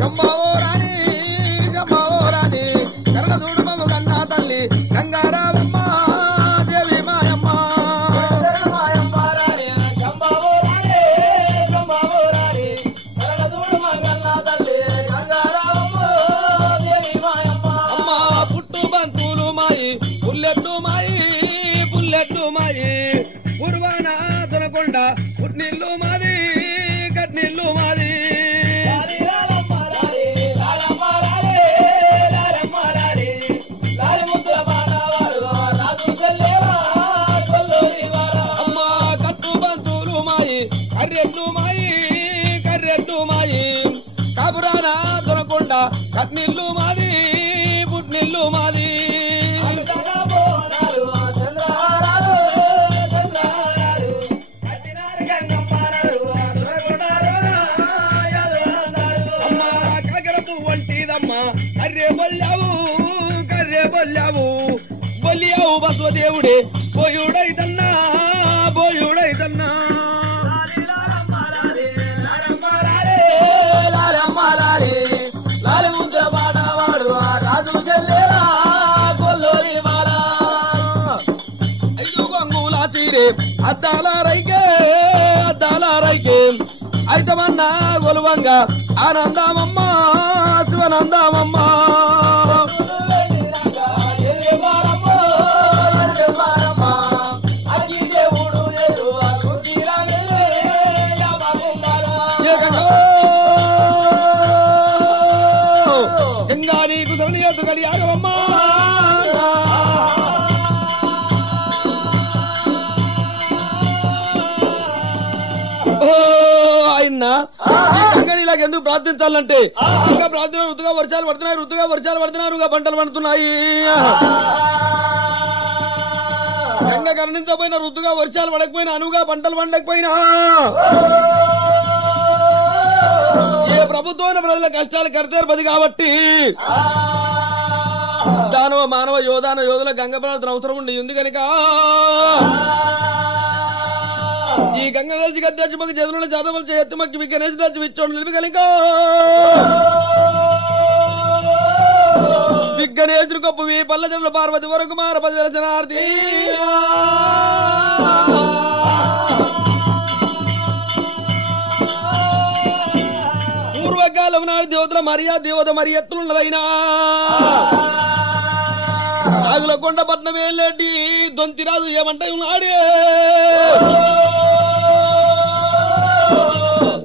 జంబావో రాణి జంబావో రాణి కరణ చూడమము గంగా తల్లి గంగారామమ్మ దేవి మాయమ్మ పుల్లెట్టు మాయి పూర్వాన దొరకొండ పుట్నిల్లు మాది కట్నిల్లు మాది అమ్మ కట్టు బంతులు మాయి కర్రెట్లు మాయి కాపురాన దొరకొండ కట్నిల్లు మాది పుట్నిల్లు మాది కర్రే బొల్లావు బసవదేవుడే పోయుడైతన్నా ఐదు గంగుల చీరే అద్దాల రైకే అయితమన్నా గొలువంగా ఆనందమమ్మ శివనందమమ్మ గంగా నీకు శరణియతు గడియాగమమ్మ గంగనీలాగా ఎందుకు ప్రార్థించాలంటే ఇంకా ప్రార్థన ఋతుగా వర్షాలు పడుతున్నారు పంటలు పండుతున్నాయి గంగ కరుణించకపోయినా ఋతుగా వర్షాలు పడకపోయినా అనువుగా పంటలు పండకపోయినా ఏ ప్రభుత్వమైన ప్రజల కష్టాలు కడతేరపది కాబట్టి దానవ మానవ యోధుల గంగ ప్రార్థన అవసరం ఉంది కనుక ఈ గంగ కలిసి గద్దెచ్చిమకి చదువుల చదవలు ఎత్తుమకి మీకు నేసి తెచ్చి ఇచ్చోడు నిలిపి కనుక విగ్గనేసుడు గొప్ప మీ పల్ల జనుల పార్వతి వరకు మార 10,000 జనార్ది పూర్వకాలం నాడు దేవత మరి ఎట్లున్నదైనా నాగుల కొండ పట్నం వెళ్ళేటి దొంతిరాజు ఏమంటే ఉన్నాడే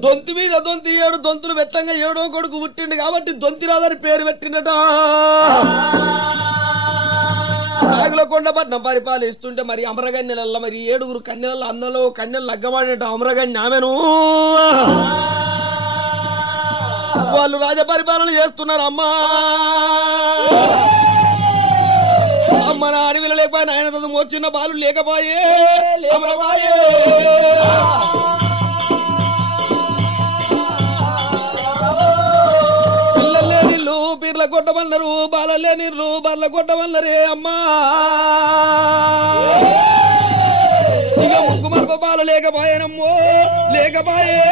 దొంతి మీద దొంతి 7 దొంతులు పెట్టంగా 7వ కొడుకు పుట్టిండు కాబట్టి దొంతిరాజని పేరు పెట్టినట నాగుల కొండ పట్నం పరిపాలిస్తుంటే మరి అమరగన్యలల్ల మరి 7 కన్యల అందలో కన్యలు లగ్గమాడినట్టు అమరగన్య ఆమెను వాళ్ళు రాజ పరిపాలన చేస్తున్నారు అమ్మా అమ్మ నా అడవిలో లేకపోయినా ఆయన తదు మోచిన్న బాలు లేకపోయే పిల్లలే నీళ్ళు పీర్ల కొట్టమన్నారు బాలలే నీళ్ళు బర్ల కొట్టమన్నారే అమ్మా ఇక ముగ్గు మరప బాలు లేకపోయానమ్మో లేకపోయే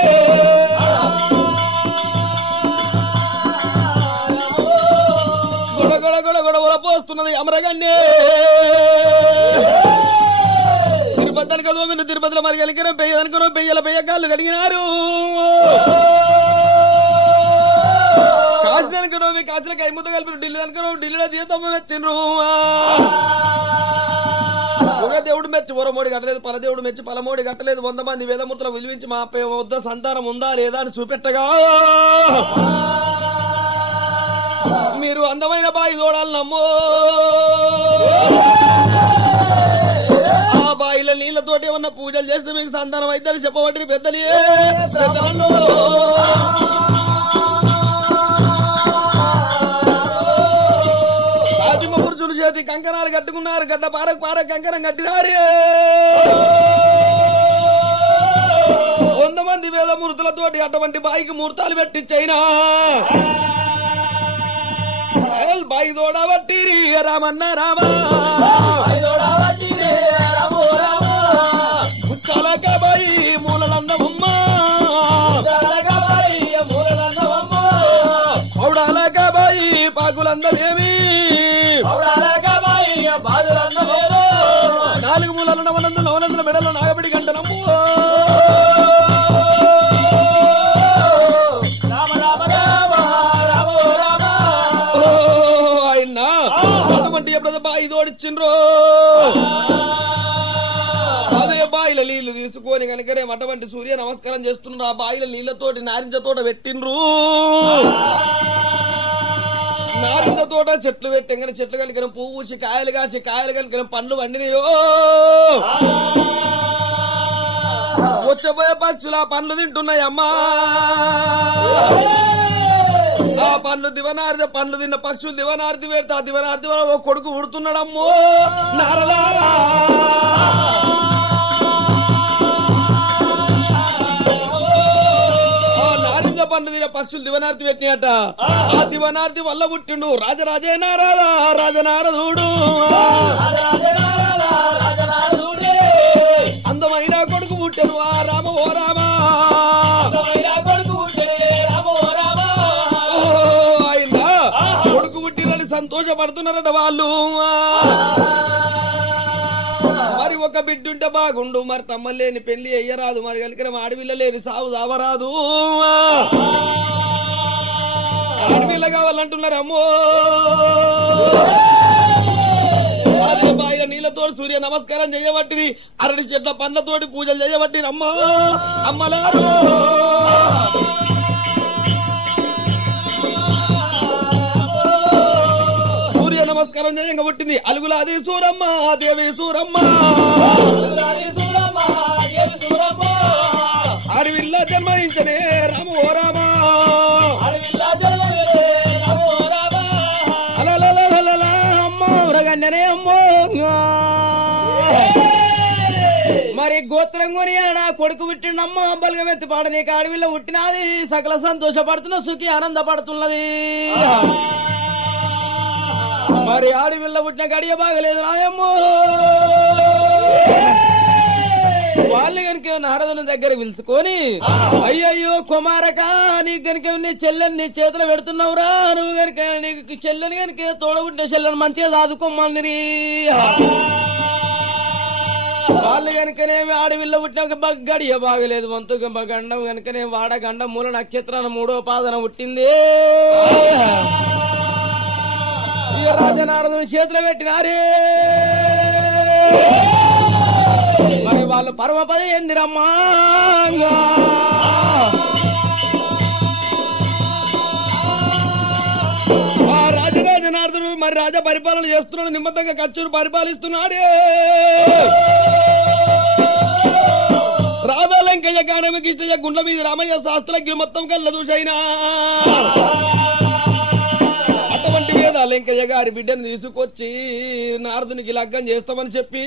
గొడవల పోస్తున్నది అమరగన్నే తిరుపతి కదో మీరు తిరుపతిలో మరి కలిగిన పెయ్యదనుకున్నాం పెయ్యల కాళ్ళు కడిగినారు కాశీ అనుకున్నాం మీ కాశీలో కైముద్ద కలిపి ఢిల్లీ అనుకున్నాం ఢిల్లీలో తీర్థమ్మ మెచ్చిండ్రు ఒక దేవుడు మెచ్చి ఓరమోడి కట్టలేదు పరదేవుడు మెచ్చి పలమోడి కట్టలేదు 100 మంది వేదమూర్తులు విలువించి మా వద్ద సంతానం ఉందా లేదా అని చూపెట్టగా మీరు అందమైన బాయి తోడాలమ్మో ఆ బాయిల నీళ్లతోటి ఏమన్నా పూజలు చేస్తే మీకు సంతానం అయిద్దని చెప్పబట్టి పెద్దలే ఆదిమ పురుషుల చేతి కంకణాలు కట్టుకున్నారు గడ్డ పార కంకణం కట్టినారు 100 మంది వేదమూర్తులతోటి అటువంటి బాయికి ముహూర్తాలు పెట్టించైనా బాయి తోడబట్టి రామన్న రామా బాయి మూలలందమ్మ బాధలందమేమి 4 మూలల నవనందుల మెడలో నాగబడి గంటనమ్ము ఆయన అటువంటి ఎప్పుడైతే బాయి తోడిచ్చిండ్రో అదే బాయిల నీళ్లు తీసుకొని కనుకనే అటువంటి సూర్య నమస్కారం చేస్తున్నారు. ఆ బాయిల నీళ్లతోటి నారింజ తోట పెట్టిండ్రు. నారింజ తోట చెట్లు పెట్టంగానే చెట్లు కలిగిన పువ్వు పూసి కాయలు కాసి కాయలు కలిగిన పండ్లు వండినాయో. వచ్చబోయే పక్షులు ఆ పండ్లు తింటున్నాయమ్మా. ఆ పండ్లు దివనార్ది పండ్లు తిన్న పక్షులు దివనార్ది పెడితే ఆ దివనార్ది ఓ కొడుకు ఉడుతున్నాడమ్మో. నారదా నారింజ పండ్లు తిన్న పక్షులు దివనార్ది పెట్టినట. ఆ దివనార్ది వల్ల పుట్టిండు రాజరాజే నారాదా రాజనారదుడు. అందమైన కొడుకు పుట్టాడు ఆ రామ ఓ రామ. ఆయన కొడుకు పుట్టినని సంతోషపడుతున్నారట వాళ్ళు. మరి ఒక బిడ్డుంటే బాగుండు. మరి తమ్మలు లేని పెళ్లి అయ్యరాదు. మరి కలికిన ఆడపిల్ల లేని సాగు సావరాదు. ఆడపిల్ల కావాలంటున్నారమ్మో. అదే బాయిల నీళ్లతో సూర్య నమస్కారం చేయబట్టిని. అరటి చెట్ల పండ్లతోటి పూజలు చేయబట్టిని. అమ్మా అమ్మలారు సూర్య నమస్కారం చేయంగా పుట్టింది. అలుగులాది సూరమ్మ దేవి సూరమ్మ. అడవిల్లా జన్మించనే రామ ఓ రామ. అమ్మనే అమ్మో. మరి గోత్రం కొని ఆడ కొడుకు పుట్టిండమ్మ. బలగమెత్తి పాడ నీకు అడవిలో పుట్టినది. సకల సంతోషపడుతున్న సుఖి ఆనందపడుతున్నది. మరి అడవిలో పుట్టిన గడియ బాగలేదు నాయమ్మో. వాళ్ళు కనుక నారదుని దగ్గర పిలుచుకొని అయ్యయ్యో కుమారక నీకు కనుక నీ చెల్లెని నీ చేతులు పెడుతున్నావురా. నువ్వు కనుక నీకు చెల్లెని కనుక తోడబుట్టిన చెల్లెని మంచిగా సాదుకోమని. వాళ్ళు కనుకనేమి అడవిలో పుట్టిన గడియ బాగలేదు. వంతు గండం కనుకనే వాడ గండం మూల నక్షత్రాన్ని 3వ పాదన పుట్టింది. ఇక రాజనారదుని చేతులు పెట్టినారే. మరి వాళ్ళు పరమపది ఎందిరమ్మా. రాజనారదుడు మరి రాజా పరిపాలన చేస్తున్నాడు. నిమ్మతంగా కచ్చూరు పరిపాలిస్తున్నాడే. రాధా లంకయ్య గానమి కిష్టయ్య గుండ్ల మీద రామయ్య శాస్త్రజ్ఞులు మొత్తం కళ్ళ దూషైనా. అటువంటి వేద లంకయ్య గారి బిడ్డను తీసుకొచ్చి నారదునికి లగ్గం చేస్తామని చెప్పి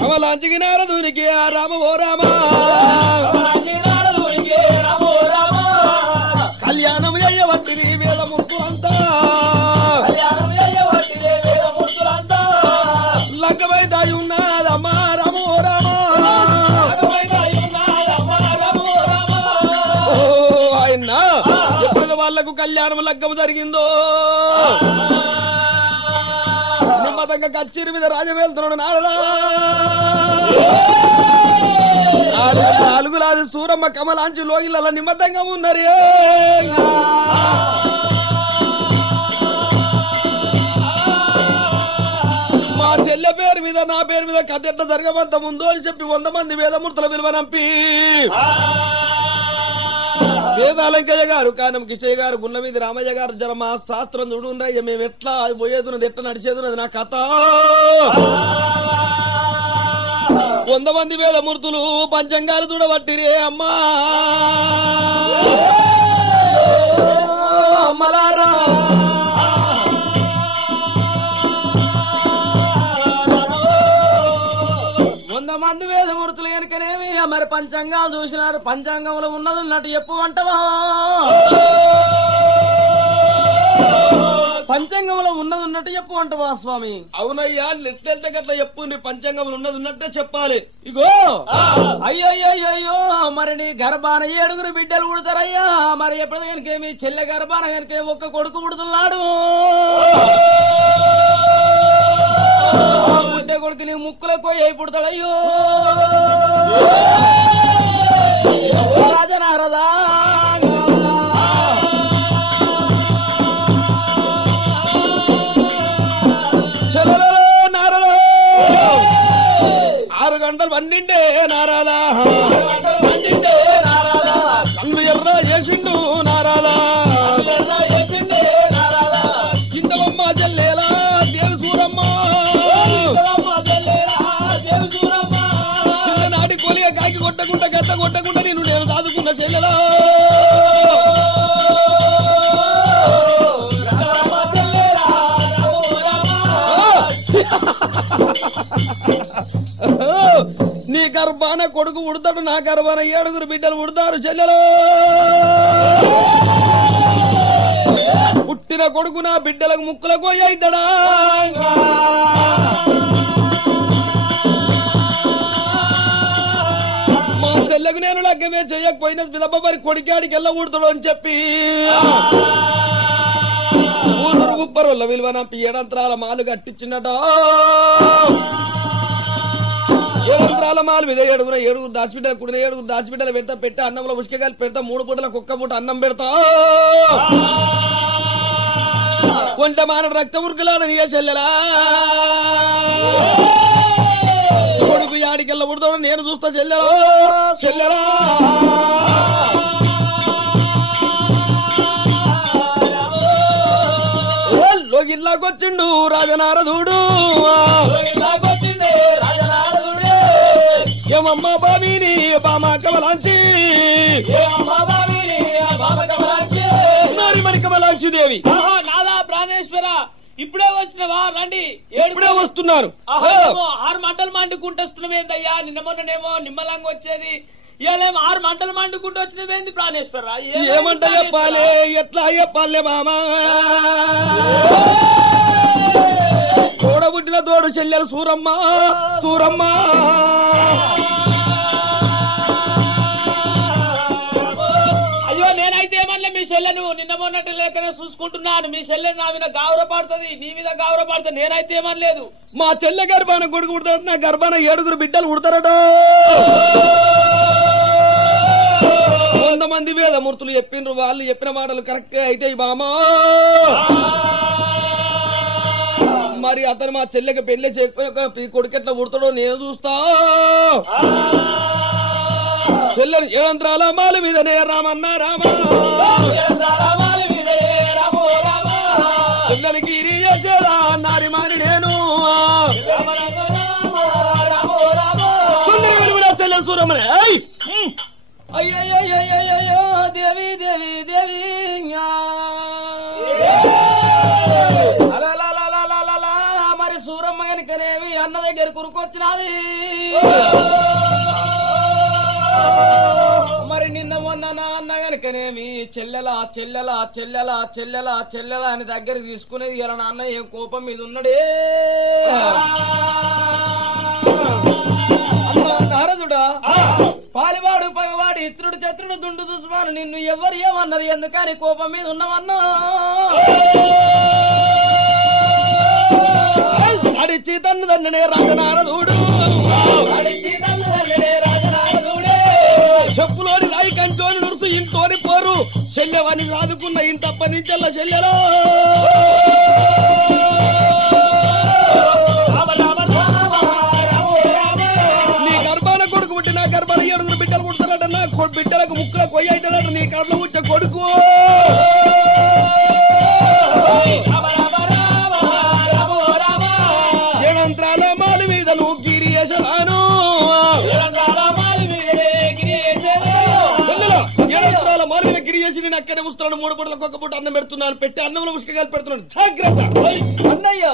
కమలాంచికి నారదునికి ఆ రామ ఓ రామ కళ్యాణం అయ్యవట్టిని వేదమూర్తులంతా. లగ్గమై దాయి ఉన్నదమ్మా రామ ఓ రామ. ఆయన ఎప్పుడు వాళ్లకు కళ్యాణం లగ్గము జరిగిందో నిమ్మతంగా కచ్చేరి మీద రాజ వెళ్తున్నాడు నారదా. 4 సూరమ్మ కమలాంచి లోగిళ్ళ నిమ్మతంగా ఉన్నారు. మా చెల్లె పేరు మీద నా పేరు మీద కథ ఎట్లా జరగమంత ముందు అని చెప్పి 100 మంది వేదమూర్తుల విలువనంపి వేదాలంకయ్య గారు కానం కిష్టయ్య గారు గుండ్ల మీద రామయ్య గారు జర మా శాస్త్రం చూడుండ్రయ్య. మేము ఎట్లా పోయేదున్నది ఎట్లా నడిచేదున్నది నా కథ. 100 మంది వేదమూర్తులు పంచంగాలు చూడబట్టిరే అమ్మా. అమ్మలారా 100 మంది వేదమూర్తులు కనుకనేమి మరి పంచాంగాలు చూసినారు. పంచాంగంలో ఉన్నది ఉన్నట్టు చెప్పు అంటవా. పంచాంగంలో ఉన్నది ఉన్నట్టు చెప్పు అంటవా స్వామి? అవునయ్యా, నెట్లెళ్తే గట్ల చెప్పు. నీ పంచాంగంలో ఉన్నది ఉన్నట్టే చెప్పాలి. ఇగో అయ్యో మరి నీ గర్భాన 7 బిడ్డలు పుడతారయ్యా. మరి ఎప్పుడు కనుకేమి చెల్లె గర్భాన కనుక ఒక్క కొడుకు పుడుతున్నాడు. పుట్టే కొడుకు నీ ముక్కులకు అయి పుడతాడయ్యో రాజనారదా. నారదా 6 గంటలు వండిండే నారాదా, కళ్ళు ఎర్ర చేసిండు నారాదా. కిందమ్మ చెల్లేలా దేవి సూరమ్మ, చిన్ననాటి కోలిగా కాకి కొట్టకుండా గద్ద కొట్టకుండా నేను దాదుకున్న చెల్లెలా. నీ గర్భాన కొడుకు పుడతాడు, నా గర్భాన 7 బిడ్డలు పుడతారు చెల్లెలు. పుట్టిన కొడుకు నా బిడ్డలకు ముక్కులకు అయితడా. మా చెల్లెకు నేను లగ్గమే చెయ్యకపోయిన విదపరి కొడికాడికి వెళ్ళ పుడతాడు అని చెప్పి ఊరు గుప్పరోళ్ళ విలువ నా 7 మాలు కట్టించినట. 7 మాలు మీద 7 దాచిబిడ్డలు కుడిన 7 దాచిబిడ్డలు పెడతా అన్నంలో ఉసుకగాలి పెడతా 3 పూటలకు ఒక్క పూట అన్నం పెడతా. కొంట మానవ రక్త మురుకులాడ నీ చెల్లెలా. కొడుకు యాడికెళ్ళ పుడతాడు నేను చూస్తా చెల్లెలా చెల్లెలా. లోగిల్లాకొచ్చిండు రాజనారదుడు, ఏమమ్మా బాబీని బామా కమలాంచి నారిమణి కమలాంచి దేవి. నాదా ప్రాణేశ్వర ఇప్పుడే వచ్చినవా? రండి. ఎప్పుడే వస్తున్నారు. 6 మంటలు మండుకుంటొస్తున్నామేందయ్యా? నిన్న మొన్ననేమో నిమ్మలంగా వచ్చేది, ఇవాళేమో 6 మంటలు మండుకుంటూ వచ్చినవేంది ప్రాణేశ్వర? ఏమంట చెప్పాలి, ఎట్లా చెప్పాలే మామా? తోడబుట్టిన తోడు చెల్లెలు సూరమ్మ సూరమ్మ. అయ్యో నేనైతే ఏమన్నా మీ చెల్లెను నిన్న మొన్నటి లేకనే చూసుకుంటున్నాను. మీ చెల్లె నా మీద గౌరవపడుతుంది, నీ మీద గౌరవపడుతుంది. నేనైతే ఏమనలేదు. మా చెల్లె గర్భాన కొడుకు పుడతాడు, నా గర్భాన 7 బిడ్డలు పుడతారట. 100 మంది వేదమూర్తులు చెప్పిండ్రు, వాళ్ళు చెప్పిన మాటలు కరెక్టే అయితే బామా. మరి అతను మా చెల్లెకి పెళ్లి చేయకపోయిన కొడుకెట్లా పుడతాడో నేను చూస్తా. చెల్లెలు 7 మాల మీదనే రామన్న రామ, చెల్లెలకి నారి మారి నేను చెల్లెలు సూరమ్మనే. అయ్యో దేవి దేవి దేవి మరి సూరమ్మ గనుకనేవి అన్న దగ్గర కురుకొచ్చినది. మరి నిన్న మొన్న నా అన్న గనుకనేమి చెల్లెలా చెల్లెలా చెల్లెలా చెల్లెలా చెల్లెలా అని దగ్గర తీసుకునేది. ఇలా నాన్న ఏం కోపం మీద ఉన్నాడే. నారదుడా పాలివాడు పగవాడు ఇత్రుడు చత్రుడు దుండు దుస్మాను నిన్ను ఎవరు ఏమన్నారు? ఎందుకని కోపం మీద ఉన్నామన్నా? అడిచి తన్ను తండ్రినే రాజనారదుడు, చెప్పులోని రాయి కంటోని నురుసు ఇంతోని పోరు చెల్లెవని రాదుకున్న ఇంతప్ప నుంచెల్ల చెల్లెలో. నీ గర్భాన కొడుకు పుట్టి నా గర్భాన 7 బిడ్డలు పుడతారట. నా బిడ్డలకు ముక్కల కొయ్య అవుతాడట నీ కర్మ పుట్టే కొడుకు. మాలు మీద నువ్వు గిరియేసలాను, 7 మాలు మీద గిరియేసి నేను అక్కడే వస్తున్నాను. 3 పూటలకు ఒక్క పూట అన్నం పెడుతున్నాను, పెట్టి అన్నంలో ఉసుకగాలి పెడుతున్నాను. జాగ్రత్త అన్నయ్య.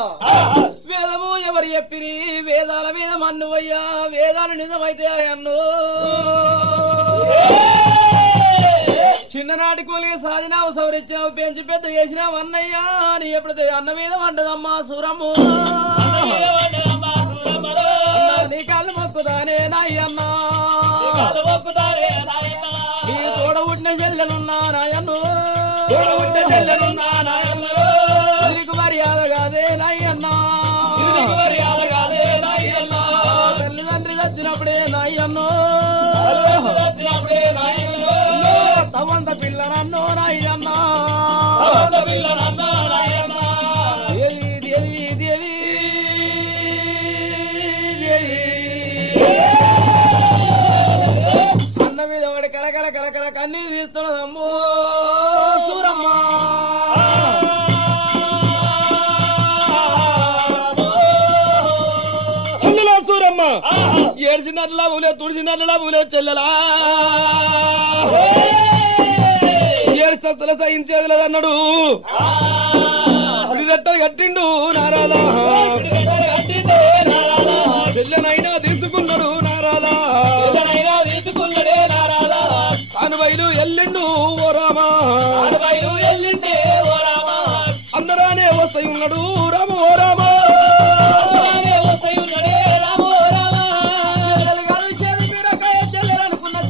వేదము ఎవరు చెప్పిరి? వేదాల మీద మన్నువయ్యా, వేదాలు నిజమైతే అన్ను. చిన్న చిన్ననాటి కూలికి సాధినావు సవరించినావు పెంచి పెద్ద చేసినావు అన్నయ్యా అని ఎప్పుడు అన్న మీద పడ్డదమ్మా సూరమ్ము నీ కాళ్ళు మొక్కుదానే నాయన్నా నీ తోడ పుట్టిన చెల్లెలున్నా నాయన్ను నీకు మర్యాద కాదే నాయన్నా తల్లిదండ్రి వచ్చినప్పుడే నాయన్నో తవంత పిల్లనన్నో నాయన్నా దేవి దేవి దేవి అన్న మీద ఒకటి కలకల కలకల కన్నీరు తీస్తున్నదమ్మో సూరమ్మ సూరమ్మ ఏడ్చినట్లా ఊలే తుడిచినట్లా ఊలే చెల్లెలా ఏడ్చలు సహించేది అన్నాడు రెట్టలు కట్టిండు నారాదా చెల్లెనైనా తీసుకున్నాడు నారాదా అనువైలు ఎల్లిండు ఓ రామా అందరానే వస్తాయి ఉన్నాడు రామ ఓ రామా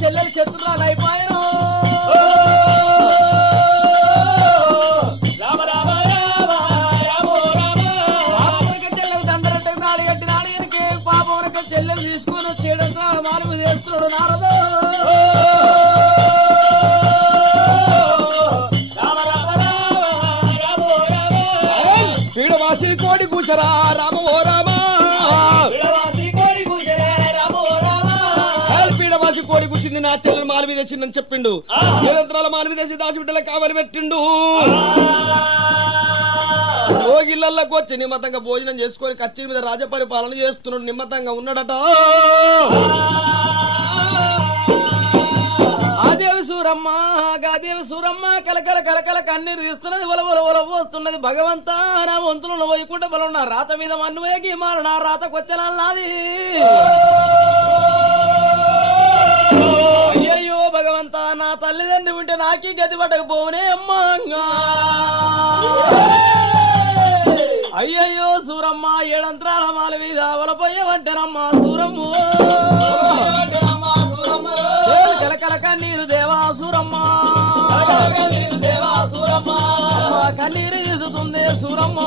చెల్లెలు చెత్తురాలు అయిపోయాను చెల్లెలు దండరట్టకు నాడు కట్టి నాడికి పాపం చెల్లెలు తీసుకుని చేయడంతో మాలు చేస్తున్నాడు నారదు పీడవాసి కోడి కూచరా రామ ఓ రామా కోడి కూర్చుంది నా చెల్లెలు మాలు మీద వేసిందని చెప్పిండు నిరంతరాల మాలు మీద వేసి దాచిబిడ్డల కావలి పెట్టిండు భోగిళ్ళకి వచ్చి నిమ్మతంగా భోజనం చేసుకొని కచ్చి మీద రాజపరిపాలన చేస్తున్నాడు నిమ్మతంగా ఉన్నాడట ఆదేవి సూరమ్మ గాదేవి సూరమ్మ కలకల కలకల కన్నీరు తీస్తున్నది ఒల ఒల ఒల పోస్తున్నది భగవంతా నా వంతులను పోయకుండా బలం నా రాత మీద మన్ను వేగి మారు నా రాతకొచ్చనాది అయ్యయ్యో భగవంతా నా తల్లిదండ్రి ఉంటే నాకీ గతి పట్టకపోనే అమ్మా అయ్యయ్యో సూరమ్మ ఏడంత్రాల మాల మీద అవలపోయేవంటేనమ్మా సూరమ్మ కలకల కన్నీరు దేవా సూరమ్మ కన్నీరు తీసుతుంది సూరమ్మ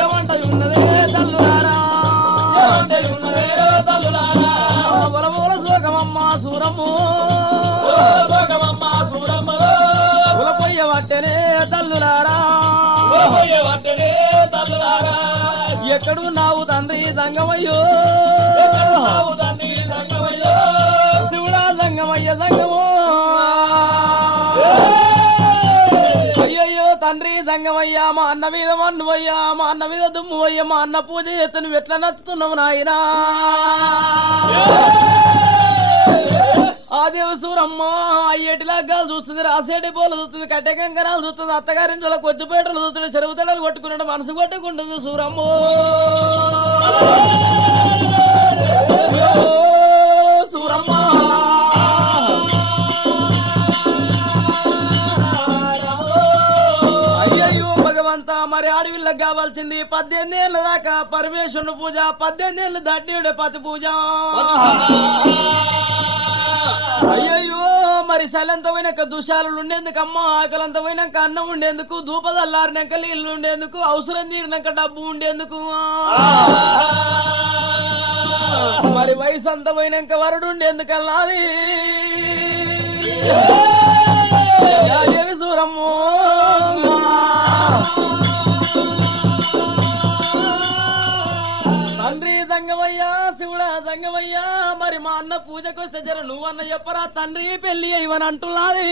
ఏమంట ఉన్నదే తల్లులారా బలమూల సోకమమ్మ సూరమ్ము కులపోయ్య వట్టెనే తల్లులారా ఎక్కడున్నావు తండ్రి సంగమయ్యో శివుడా సంగమయ్య సంగమో అయ్యయ్యో తండ్రి సంగమయ్యా మా అన్న మీద మన్నువయ్యా మా అన్న మీద దుమ్మువయ్యా మా అన్న పూజ చేస్తే నువ్వు ఎట్లా నచ్చుతున్నావు నాయనా ఆదేవి సూరమ్మ అయ్యేటిలాగా చూస్తుంది రాసేటి పూలు చూస్తుంది కట్టె కంకరాలు చూస్తుంది అత్తగారింట్లో కొద్దిపేటలు చూస్తుంది చెరువు తడలు కొట్టుకున్నాడు మనసు కొట్టుకుంటుంది సూరమ్మ సూరమ్మ అయ్యయ్యో భగవంతా మరి ఆడవిళ్ళకి కావాల్సింది 18 ఏళ్ళ దాకా పరమేశ్వరుని పూజ 18 ఏళ్ళు దాటి పతి పూజ అయ్యయ్యో మరి సలంతమైనాక దుశాలు ఉండేందుకు అమ్మ ఆకలంతమైనాక అన్నం ఉండేందుకు ధూపదల్లారినాక నీళ్లు ఉండేందుకు అవసరం తీరినాక డబ్బు ఉండేందుకు మరి వయసు అంతమైనాక వరుడు ఉండేందుకల్లాది సూరమ్మో తండ్రి సంగమయ్యా శివుడా సంగమయ్యా మరి మా అన్న పూజకు వస్తే జర నువ్వన్న చెప్పరా తండ్రి పెళ్లి అయ్యవని అంటున్నాది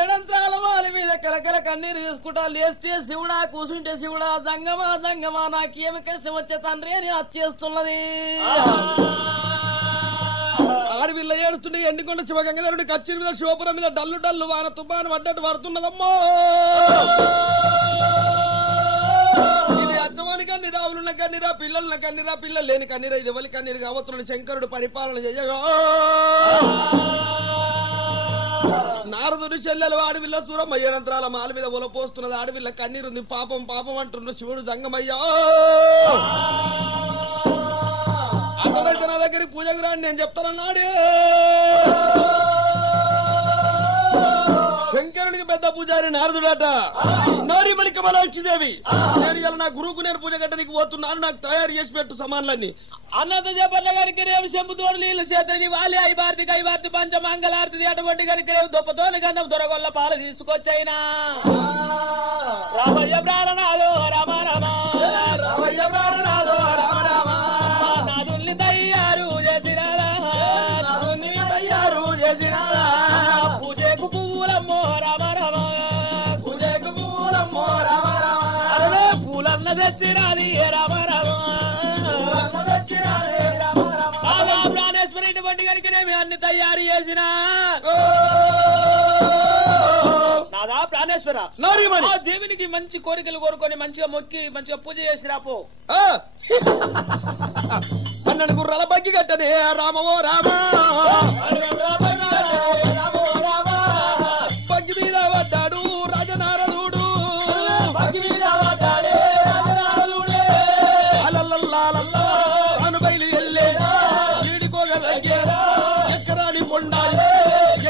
ఏడంత్రాల వాళ్ళ మీద కలకల కన్నీరు తీసుకుంటా లేస్తే శివుడా కూర్చుంటే శివుడా సంగమా సంగమా నాకేమి కష్టం వచ్చే తండ్రి అని వచ్చేస్తున్నది ఆడవిల్ల ఏడుస్తుండే ఎండికొండ శివగంగాధరుడి కచ్చిరి మీద శివపురం మీద డల్లు డల్లు వాన తుఫాను పడ్డట్టు పడుతున్నదమ్మో ఇది అచ్చవానికి ఎన్ని రావులున్న కన్నీరా పిల్లలున్న కన్నీరా పిల్లలు లేని కన్నీరా ఇది ఎవరి కన్నీరు కావచ్చున్న శంకరుడు పరిపాలన చేయగా నారదుని చెల్లెలు అడవిలో సూరమ్మ ఏడంత్రాల మాల మీద ఒలపోస్తున్నది అడవిలో కన్నీరుంది పాపం పాపం అంటున్న శివుడు జంగమయ్యా అతనైతే నా దగ్గరికి పూజకు రాని నేను చెప్తానన్నాడే శంకరునికి పెద్ద పూజారి నారదుడట నారి మలిక మలాక్షిదేవి నేను ఇలా నా గురువుకు నేను పూజ గట్టనికి పోతున్నాను నాకు తయారు చేసి పెట్టు సమాన్లన్నీ అన్నత చెప్పన్న గారికి రేపు శంభుతోడు నీళ్లు చేతని వాలి ఐవార్తి పంచమంగళార్తి అటువంటి గారికి రేపు దొప్పతోని గంధం దొరగొల్ల పాలు తీసుకొచ్చైనా రామయ్య ప్రాణనాలు రామ రామ రామయ్య ప్రాణనాలు రామ రామ నాదుల్ని తయ్యారు చేసినారా నాదుల్ని తయ్యారు చేసినారా పూజకు పువ్వులమ్మో రామ రామ పూజకు పువ్వులమ్మో రామ రామ అరే పూలన్న తెచ్చిరాది రామ రామ ప్రాణేశ్వరి వంటి గారికి అన్ని తయారు చేసిన నాదా ప్రాణేశ్వర ఆ దేవునికి మంచి కోరికలు కోరుకొని మంచిగా మొక్కి మంచిగా పూజ చేసి రాపో పన్నెండు గుర్రాల బగ్గి కట్టనే రామవో రామ బగ్గి మీద పడ్డాడు రాజనారదుడు బగ్గి మీద పడ్డాడే రాజనారదుడే అలల్లల్లాలల్లా అను బయలు ఎల్లేదా ఈడికోగలగేరా ఎక్కరాని కొండాలే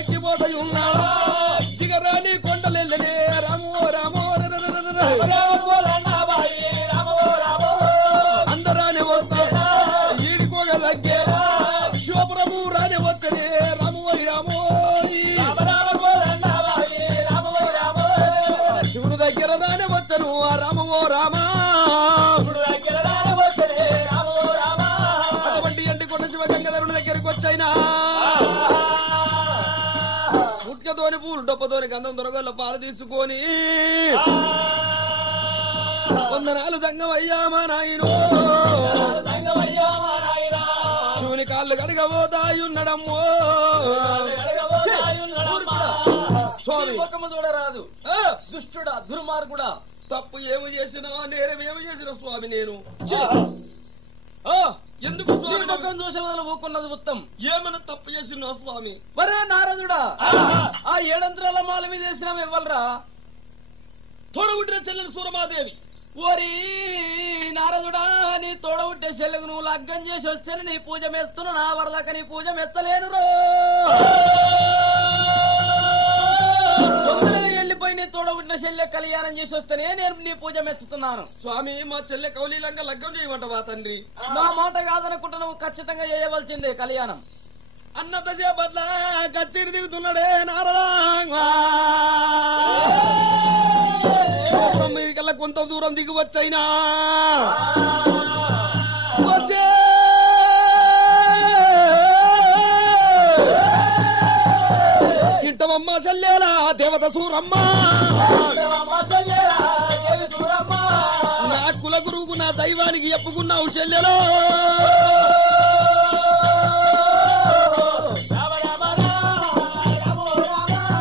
ఎక్కిపోతై ఉన్నాడా దిగరాని కొండలెల్లనే రామో రామో అందరాని వస్తా ఈడికోగలగేరా శివప్రభు రాని వస్తనే రామోయ్ రామోయ్ శివుడు దగ్గర దాని వచ్చను రామవో రామా అటువంటి ఎండి కొండ శివగంగధరుని దగ్గరికి వచ్చైనా ముఖ్యతోని పూలు డొప్పతోని గంధం దొరగల్ల పాలు తీసుకొని వందనాలు జంగమయ్యా మా నాయనో శివుని కాళ్ళు కడగబోతాయున్నడమ్మో స్వామి ముఖము చూడరాదు దుష్టుడా దుర్మార్గుడా తప్పు ఏమి చేసినా నేరం ఏమి చేసిన స్వామి నేను ఎందుకు ముఖం చూసే వదలు ఊకున్నది ఉత్తం ఏమైనా తప్పు చేసిన స్వామి వరే నారదుడా ఆ ఏడంత్రాల మాల మీద వేసినాం ఇవ్వలరా తోడగుట్టిన చెల్లెలు సూరమాదేవి ఓరి నారదుడా నీ తోడగుట్టే చెల్లెకు నువ్వు లగ్గం చేసి వస్తే నీ పూజ మెస్తున్నా నా వరదాకా నీ పూజ మెత్తలేను రో వెళ్ళిపోయి నీ తోడగుట్టిన చెల్లె కళ్యాణం చేసి వస్తేనే నేను నీ పూజ మెచ్చుతున్నాను స్వామి మా చెల్లె కౌలీలంగా లగ్గం చేయమంటవా తండ్రి మా మాట కాదనుకుంటా నువ్వు ఖచ్చితంగా చేయవలసిందే కళ్యాణం అన్నత చేపట్ల కచ్చిరి దిగుతున్నాడే నారదా మీదికల్లా కొంత దూరం దిగి వచ్చైనా వచ్చే చింటమమ్మ చెల్లెలా దేవత సూరమ్మ నా కుల గురువుకు నా దైవానికి చెప్పుకున్నావు చెల్లెలో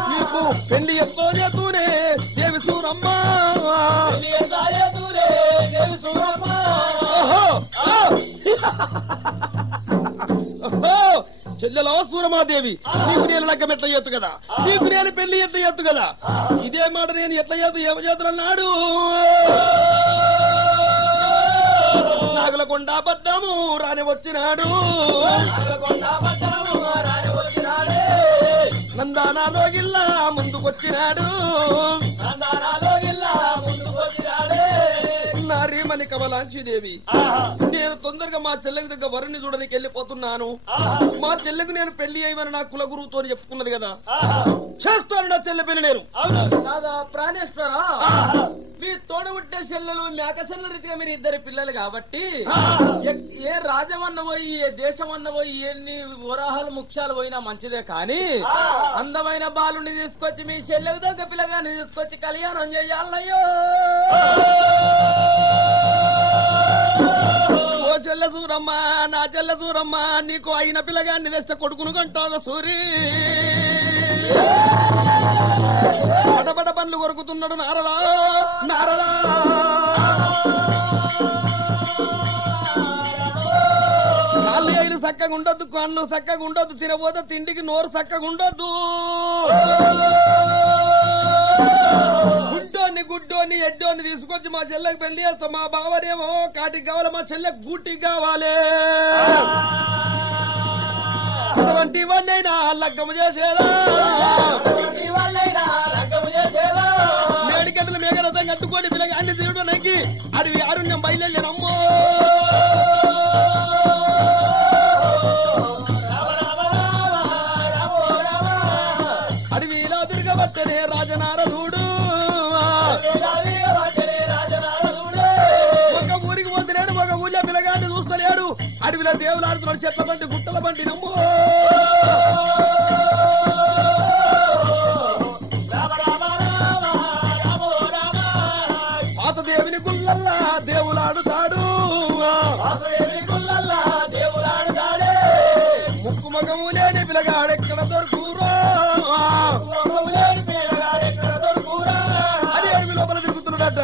నీకు పెళ్లి ఎత్తో చేతూనే దేవి సూరమ్మ చెల్లెలో సూరమాదేవి నీకు నేను లగ్గం ఎట్లా చేత్తు కదా నీకు నేను పెళ్లి ఎట్లా చేత్తు కదా ఇదే మాట నేను ఎట్లా చేతు ఏమ చేతులన్నాడు నాగులకొండ పడ్డాము రాని వచ్చినాడు నందానాలో గిల్లా ముందుకొచ్చినాడు నారీమణి కమలాంశీదేవి నేను తొందరగా మా చెల్లెకి దగ్గర వరుణ్ణి చూడడానికి వెళ్ళిపోతున్నాను మా చెల్లెకు నేను పెళ్లి అయ్యమని నా కుల గురువుతో చెప్పుకున్నది కదా చేస్తాను నా చెల్లె పెళ్లి నేను ప్రాణేశ్వరా మీ తోడబుట్టే చెల్లెలు మేకసెల్ల రీతిగా మీరు ఇద్దరు పిల్లలు కాబట్టి ఏ రాజమన్న పోయి ఏ దేశమన్న పోయి ఎన్ని వరాహాలు ముఖ్యాలు పోయినా మంచిదే కానీ అందమైన బాలుని తీసుకొచ్చి మీ చెల్లెకు దగ్గర పిల్లగాని తీసుకొచ్చి కళ్యాణం చెయ్యాలయ్యో ఓ చెల్ల సూరమ్మ నా చెల్ల సూరమ్మ నీకు అయిన పిల్లగాన్ని తెస్తే కొడుకును కంటావా సూరి పటపట పనులు కొరుకుతున్నాడు నారదా నారదా కాళ్ళు ఏళ్ళు చక్కగా ఉండొద్దు, కళ్ళు చక్కగా ఉండొద్దు, తినబోతే తిండికి నోరు చక్కగా ఉండొద్దు. గుడ్డోని ఎడ్డోని తీసుకొచ్చి మా చెల్లెకి పెళ్లి చేస్తాం. మా బావనేమో కాటికి కావాలి, మా చెల్లెకి గూటికి కావాలి. అటువంటి ఇవన్నైనా లగ్గము చేసేదా, మేడిగడ్డలు మేఘరథం కట్టుకొని పిల్లగా అన్ని దేవుడు నగ్గి అడవి అరుణ్యం బయలుదేరమ్మో. అడవిలో తిరగబట్టనే రాజనారదుడు, ఒక ఊరికి పోతలేడు, ఒక ఊళ్ళో పిల్లగాన్ని చూస్తలేడు. అడవిలో దేవులాడుతున్నాడు, చెట్ల బండి గుట్టల బండి నమ్మో. పాత దేవుని గుళ్ళల్లా దేవులాడుతాడు, ముక్కు మగము లేని పిల్లగాడెక్కడ దొరుకురా అని అడవి లోపల తిరుగుతున్నాడట.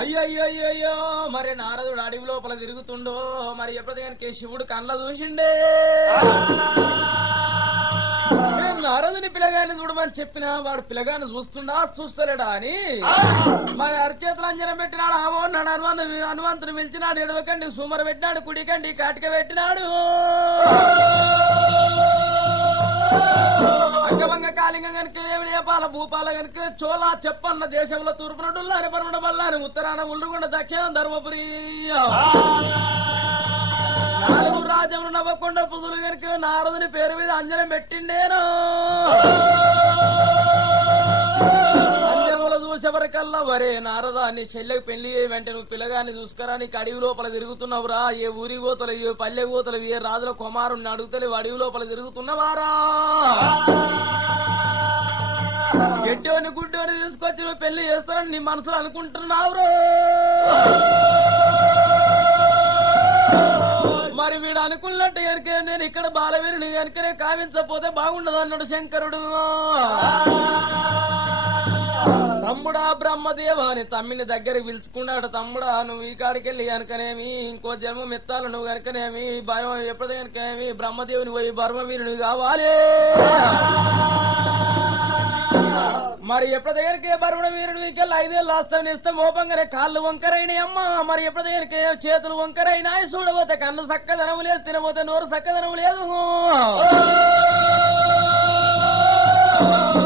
అయ్యయ్యో మరి నారదుడు అడవి లోపల తిరుగుతుండో, మరి ఎప్పటికీ శివుడు కళ్ళ చూసిండే. నారదుని పిల్లగాని చూడమని చెప్పినా వాడు పిల్లగాని చూస్తుండా చూస్తలేడా అని మరి అరచేతులు అంజనం పెట్టినాడు. అన్నాడు హనుమంతుని పిలిచినాడు, ఎడవకండి సుమర పెట్టినాడు, కుడికండి కాటిక పెట్టినాడు. అంగమంగ కాలింగ కనుక ఏమి నేపాల భూపాల కనుక చోళ చెప్పన్న దేశంలో తూర్పున డుల్లాని పరమణ బల్లాని ఉత్తరాన ఉల్లుగొండ దక్షిణ ధర్మపురి 4 రాజ్యములు నవ్వకుండా పుదులు కనుక నారదుని పేరు మీద అంజనం పెట్టిండేను. అంజనముల చూసేవరకల్లా వరే నారదా నీ చెల్లెకి పెళ్లి వెంట నువ్వు పిల్లగాన్ని చూసుకురా, నీకు అడవి లోపల తిరుగుతున్నావురా, ఏ ఊరి గోతలు ఏ పల్లె గోతలు ఏ రాజుల కుమారుణ్ణి అడుగుతలేవు, అడవి లోపల తిరుగుతున్నవారా. ఎడ్డోని గుడ్డోని తీసుకొచ్చి నువ్వు పెళ్లి చేస్తారని నీ మనసులో అనుకుంటున్నావురో. మరి వీడు అనుకున్నట్టు కనుక నేను ఇక్కడ బాలవీరుని కనుకనే కావించకపోతే బాగుండదు అన్నాడు శంకరుడు. తమ్ముడా బ్రహ్మదేవా అని తమ్మిని దగ్గరికి పిలుచుకున్నాడు. తమ్ముడా నువ్వు ఈ కాడికి వెళ్ళి కనుకనేమి ఇంకో జన్మ మెత్తాలు నువ్వు కనుకనేమి ఎప్పుడు కనుకనేమి బ్రహ్మదేవుని పోయి బర్మవీరుని కావాలి. మరి ఎప్పుడు దగ్గరికి బర్మణ వీరుడు వీకెళ్ళి 5 ఏళ్ళు లాస్తామని ఇస్తే మోపంగానే కాళ్ళు వంకరైనాయి అమ్మ. మరి ఎప్పుడు దగ్గరికి చేతులు వంకరైనాయి, చూడబోతే కన్ను చక్కదనం లేదు, తినబోతే నోరు చక్కదనం లేదు,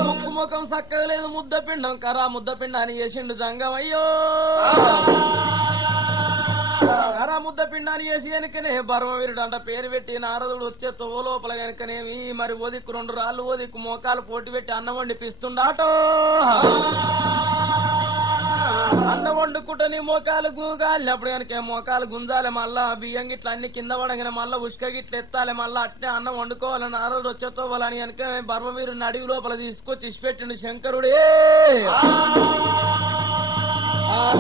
ముక్కు ముఖం చక్కగా లేదు, ముద్ద పిండం కరా ముద్ద పిండాన్ని చేసిండు జంగమయ్యో. కరా ముద్ద పిండాన్ని చేసి కనుకనే బర్మవీరుడు అంట పేరు పెట్టి నారదుడు వచ్చే తోవ లోపల కనుకనేమి మరి ఓదిక్కు 2 రాళ్ళు ఓదిక్కు మోకాలు పోటీ పెట్టి అన్నం వండిపిస్తుండాటో. అన్నం వండుకుంటని మోకాలు గూగాలినప్పుడు కనుక మోకాలు గుంజాలి, మళ్ళా బియ్యం గిట్ల అన్ని కింద పడగానే మళ్ళా ఉష్క గిట్ల ఎత్తాలి, మళ్ళా అట్నే అన్నం వండుకోవాలని నారదుడు వచ్చేతోవాలని కనుక బర్మవీరుడిని అడవి లోపల తీసుకొచ్చి ఇచ్చిపెట్టిండు శంకరుడే.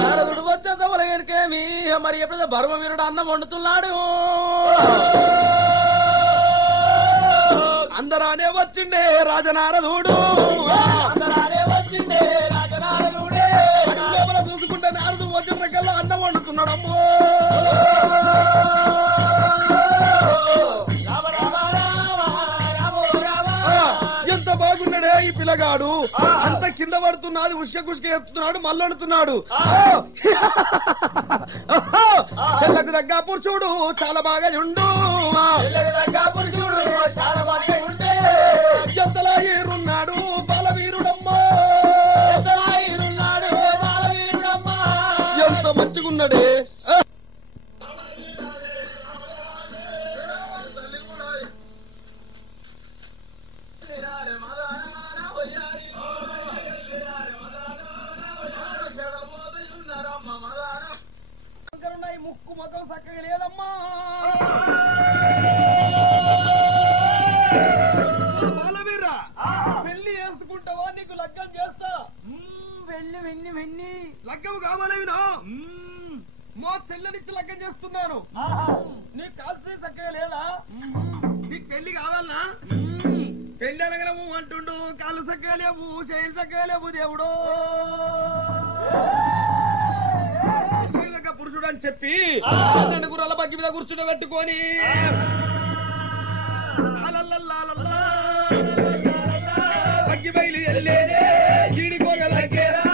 నారదుడు వచ్చేతోవల కనుకేమి మరి ఎప్పుడైతే బర్మవీరుడు అన్నం వండుతున్నాడు, అందరానే వచ్చిండే రాజనారదుడు. లోపల చూసుకుంటే నారదు వచ్చిన కల్లా అన్నం వండుతున్నాడమ్మో. ఎంత బాగున్నాడే ఈ పిల్లగాడు, అంత కింద పడుతున్నాడు, ఉష్క కుష్క ఎత్తుతున్నాడు, మల్లడుతున్నాడు. చెల్లకు దగ్గ పురుషుడు చాలా బాగా ఉండు, ఎంతలా ఏరున్నాడు బాలవీరుడమ్మా, ఎంత మంచిగున్నాడే. ముక్కు మొత్తం చక్కగా లేదమ్మా. బాలవీరా పెళ్లి చేసుకుంటావా, నీకు లగ్గం చేస్తా. వెన్ని వెన్ని వెన్ని లగ్గం కావాలేవినా, మా చెల్లెనిచ్చి లగ్గం చేస్తున్నాను. నీకు కాల్సి చక్కగా లేదా, నీకు పెళ్లి కావాలనా? పెళ్లి అనగలము అంటుండు, కాళ్ళు చక్కగా లేవు, చేయి చక్కగా లేవు, దేవుడు లెక్క పురుషుడు అని చెప్పి 2 గుర్రాల బగ్గి మీద కూర్చుండబెట్టుకొని బగ్గి బయలు వెళ్ళేదే చీడిపోగలగేరా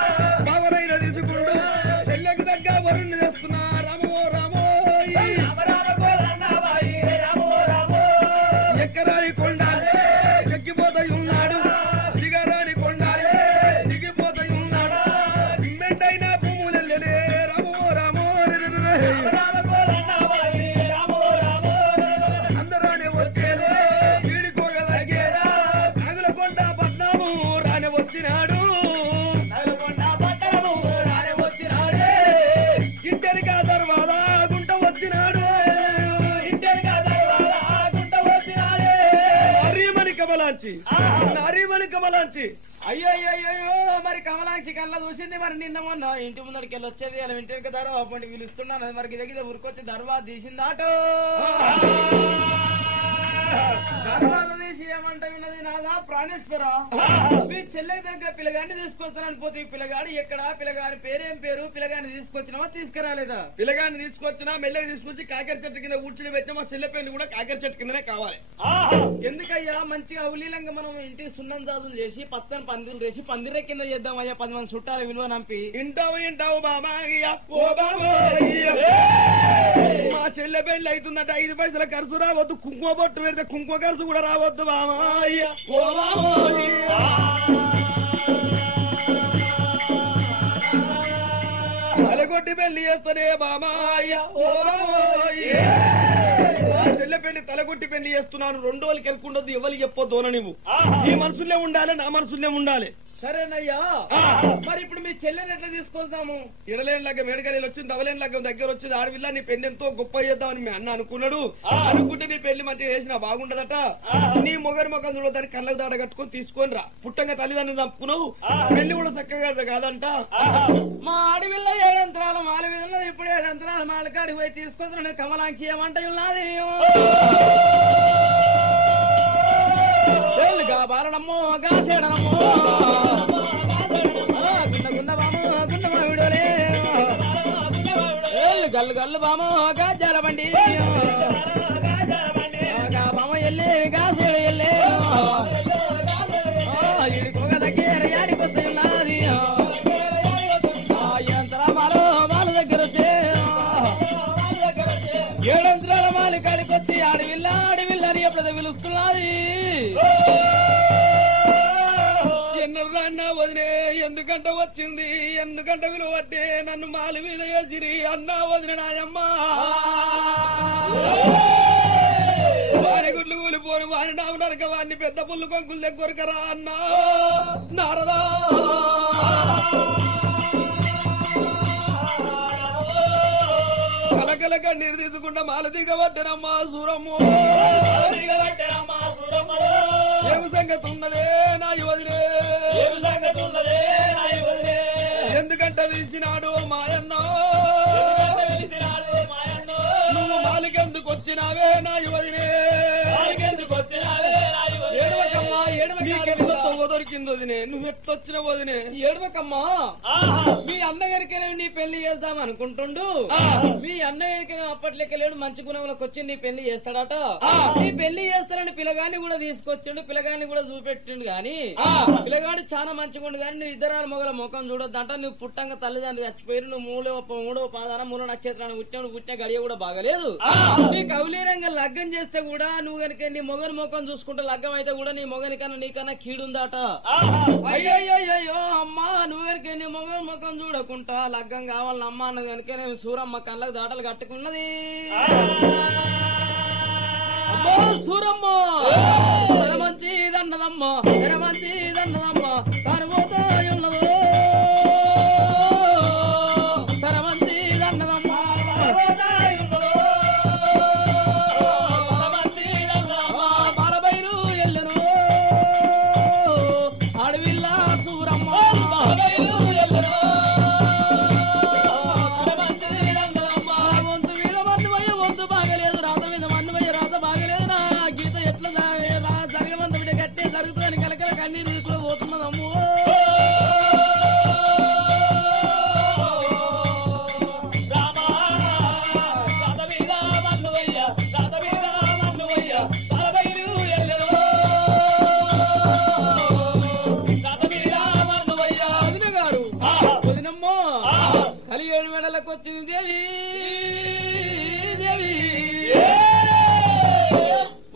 బావరైన తీసుకుంటూ చెల్లెకు దగ్గ వరుణ్ణి తెస్తున్నా రామో రామో ఎక్కరాని కొండాలే ఎక్కిపోతాయి ఉన్నాడు దిగరాని కొండాలే దిగిపోతాయి ఉన్నాడు మెండైన భూములెల్లే రామో రామో అందరానే వచ్చేదే వీడిపోగలగేరా నాగుల కొండ పట్నము రాని వచ్చినాడు ఇంటరిగా దర్వాదా గుంట వచ్చినాడు నారీమణి కమలాంచి అయ్యో మరి కమలాంచి కళ్ళ చూసింది మరి నిన్న మొన్న ఇంటి ముందరికి వెళ్ళి వచ్చేది అలా ఇంటికి దర్వా పండి పిలుస్తున్నాను మరి దగ్గర ఉరికొచ్చి దర్వా తీసిందాటో దర్వాద తీసి ఏమంట విన్నది నాదా ప్రాణేశ్వర మీ చెల్లె దగ్గర పిల్లగాడిని తీసుకొస్తానని పోతే పిల్లగాడు ఎక్కడ పిల్లగాడి పేరేం పేరు పిల్లగాడిని తీసుకొచ్చినావా తీసుకురాలేదా పిల్లగాడిని తీసుకొచ్చినా మెల్లగా తీసుకొచ్చి కాకర చెట్టు కింద కూర్చుని పెట్టినా మా చెల్లె పేరు కూడా కాకర చెట్టు కిందనే కావాలి ఎందుకయ్యా మంచిగా అవలీలంగా మనం ఇంటి సున్నం దాదులు చేసి పచ్చని పందిలు చేసి పందిరే కింద చేద్దామయ్యా 10 మంది చుట్టాల విలువ నంపి ఇంటావు బామా మా చెల్లె పెళ్లి అవుతుందట 5 పైసల ఖర్చు రావద్దు కుంకుమ బొట్టు పెడితే కుంకుమ ఖర్చు కూడా రావద్దు బామా అలగొట్టి పెళ్లి చేస్తానే బామా చెల్లె పెళ్లి తలగొట్టి పెళ్లి చేస్తున్నాను 2 రోజులకి వెళ్ళకుండొద్దు ఎవరికి చెప్పొద్దు నువ్వు నీ మనసులే ఉండాలి నా మనసులే ఉండాలి సరేనయ్యా మరి ఇప్పుడు మీ చెల్లెని ఎట్లా తీసుకొస్తాము ఇడలేని లగ్గం వేడుకలు వచ్చింది దవలేని లగ్గం దగ్గర వచ్చింది ఆడవిల్ల నీ పెళ్లి ఎంతో గొప్ప చేద్దామని మీ అన్న అనుకున్నాడు అనుకుంటే నీ పెళ్లి మంచిగా చేసినా బాగుండదట నీ మొగరి మొగం చూడదాన్ని కళ్ళకు దాడ కట్టుకొని తీసుకొని రా పుట్టంగా తల్లిదండ్రులు చంపుకున్నావు పెళ్లి కూడా చక్కగా కాదంట మా ఆడవిల్ల 7 అంతరాల మాల మీద ఇప్పుడు 7 అంతరాల మాలకాడికి పోయి తీసుకొస్తున్నాను కమలాంక్షి ఏమంట ఉన్నది బారణమ్మో గాసేడనమ్మో గుండ బామో గుండమా విడోలే గల్లు గల్లు బామో గాజాల బండి బామ ఎల్లే గాసేడు ఎల్లే ఇడికొక దగ్గర యాడికొస్తే ఉన్నది ఎంతరా మాల దగ్గర వచ్చే 7 అంతరాల మాలి కాడికొచ్చి ఆడవిల్ల అని ఎప్పుడు పిలుస్తున్నది ఎన్నరన్నా వదిలే ఎందుకంట వచ్చింది ఎందుకంట విలువట్టే నన్ను మాలి మీద వేసిరి అన్నా వదిలే నాయమ్మా వారి గుడ్లు కూలిపోను వారి నావు నరక వారిని పెద్ద పుల్లు కొంకులు దగ్గరకరా అన్నా నారదా కలకల కన్నీరు తీసుకుంటా మాల దిగబట్టనమ్మా సూరమ్మ ఏమి సంగతి ఉన్నదే నా యువదినే ఎందుకంటే పిలిచినాడు మాయన్న నువ్వు మాలికెందుకు వచ్చినావే నా యువదినే దొరికింది వదినే నువ్వు ఎట్లొచ్చిన వదినే ఏడవకమ్మా మీ అన్నగారికి నీ పెళ్లి చేద్దాం అనుకుంటుండు మీ అన్నగారికి అప్పట్లెక్కలేడు మంచి గుణంలోకి వచ్చి నీ పెళ్లి చేస్తాడట నీ పెళ్లి చేస్తాడని పిల్లగాన్ని కూడా తీసుకొచ్చిండు పిల్లగాన్ని కూడా చూపెట్టిండు గాని పిల్లగాడు చాలా మంచిగా ఉండు గాని నువ్వు 2 మొగల ముఖం చూడొద్దంట నువ్వు పుట్టంగా తల్లిదండ్రులు చచ్చిపోయి నువ్వు 3వ పాదాన 3 నక్షత్రాన్ని పుట్టిన గడియ కూడా బాగలేదు నీ కౌలీరంగా లగ్గం చేస్తే కూడా నువ్వు కనుక నీ మొగని ముఖం చూసుకుంటే లగ్గం అయితే కూడా నీ మొగనికన్నా నీకన్నా కీడుందాట అయ్యయ్యో అమ్మా నువ్వు కనుక నీ మొగని ముఖం చూడకుండా లగ్గం కావాలని అమ్మ అన్నది కనుక నేను సూరమ్మ కళ్ళకు దాటలు కట్టుకున్నది సూరమ్మ మంచి దన్నదమ్మ మంచి దన్నదమ్మ సరిపోతా ఉన్నదో సరమంచి దన్నదమ్మ బాలబైలు ఎల్లును అడవిల్ల సూరమ్మ వంతు మీద మంది పోయి వంతు బాగలేదు రాత మీద మంది పోయి రాత బాగలేదు నా గీత ఎట్లా జరగమంత బిడ్డ కట్టే జరుగుతుందని కలకల కన్నీరు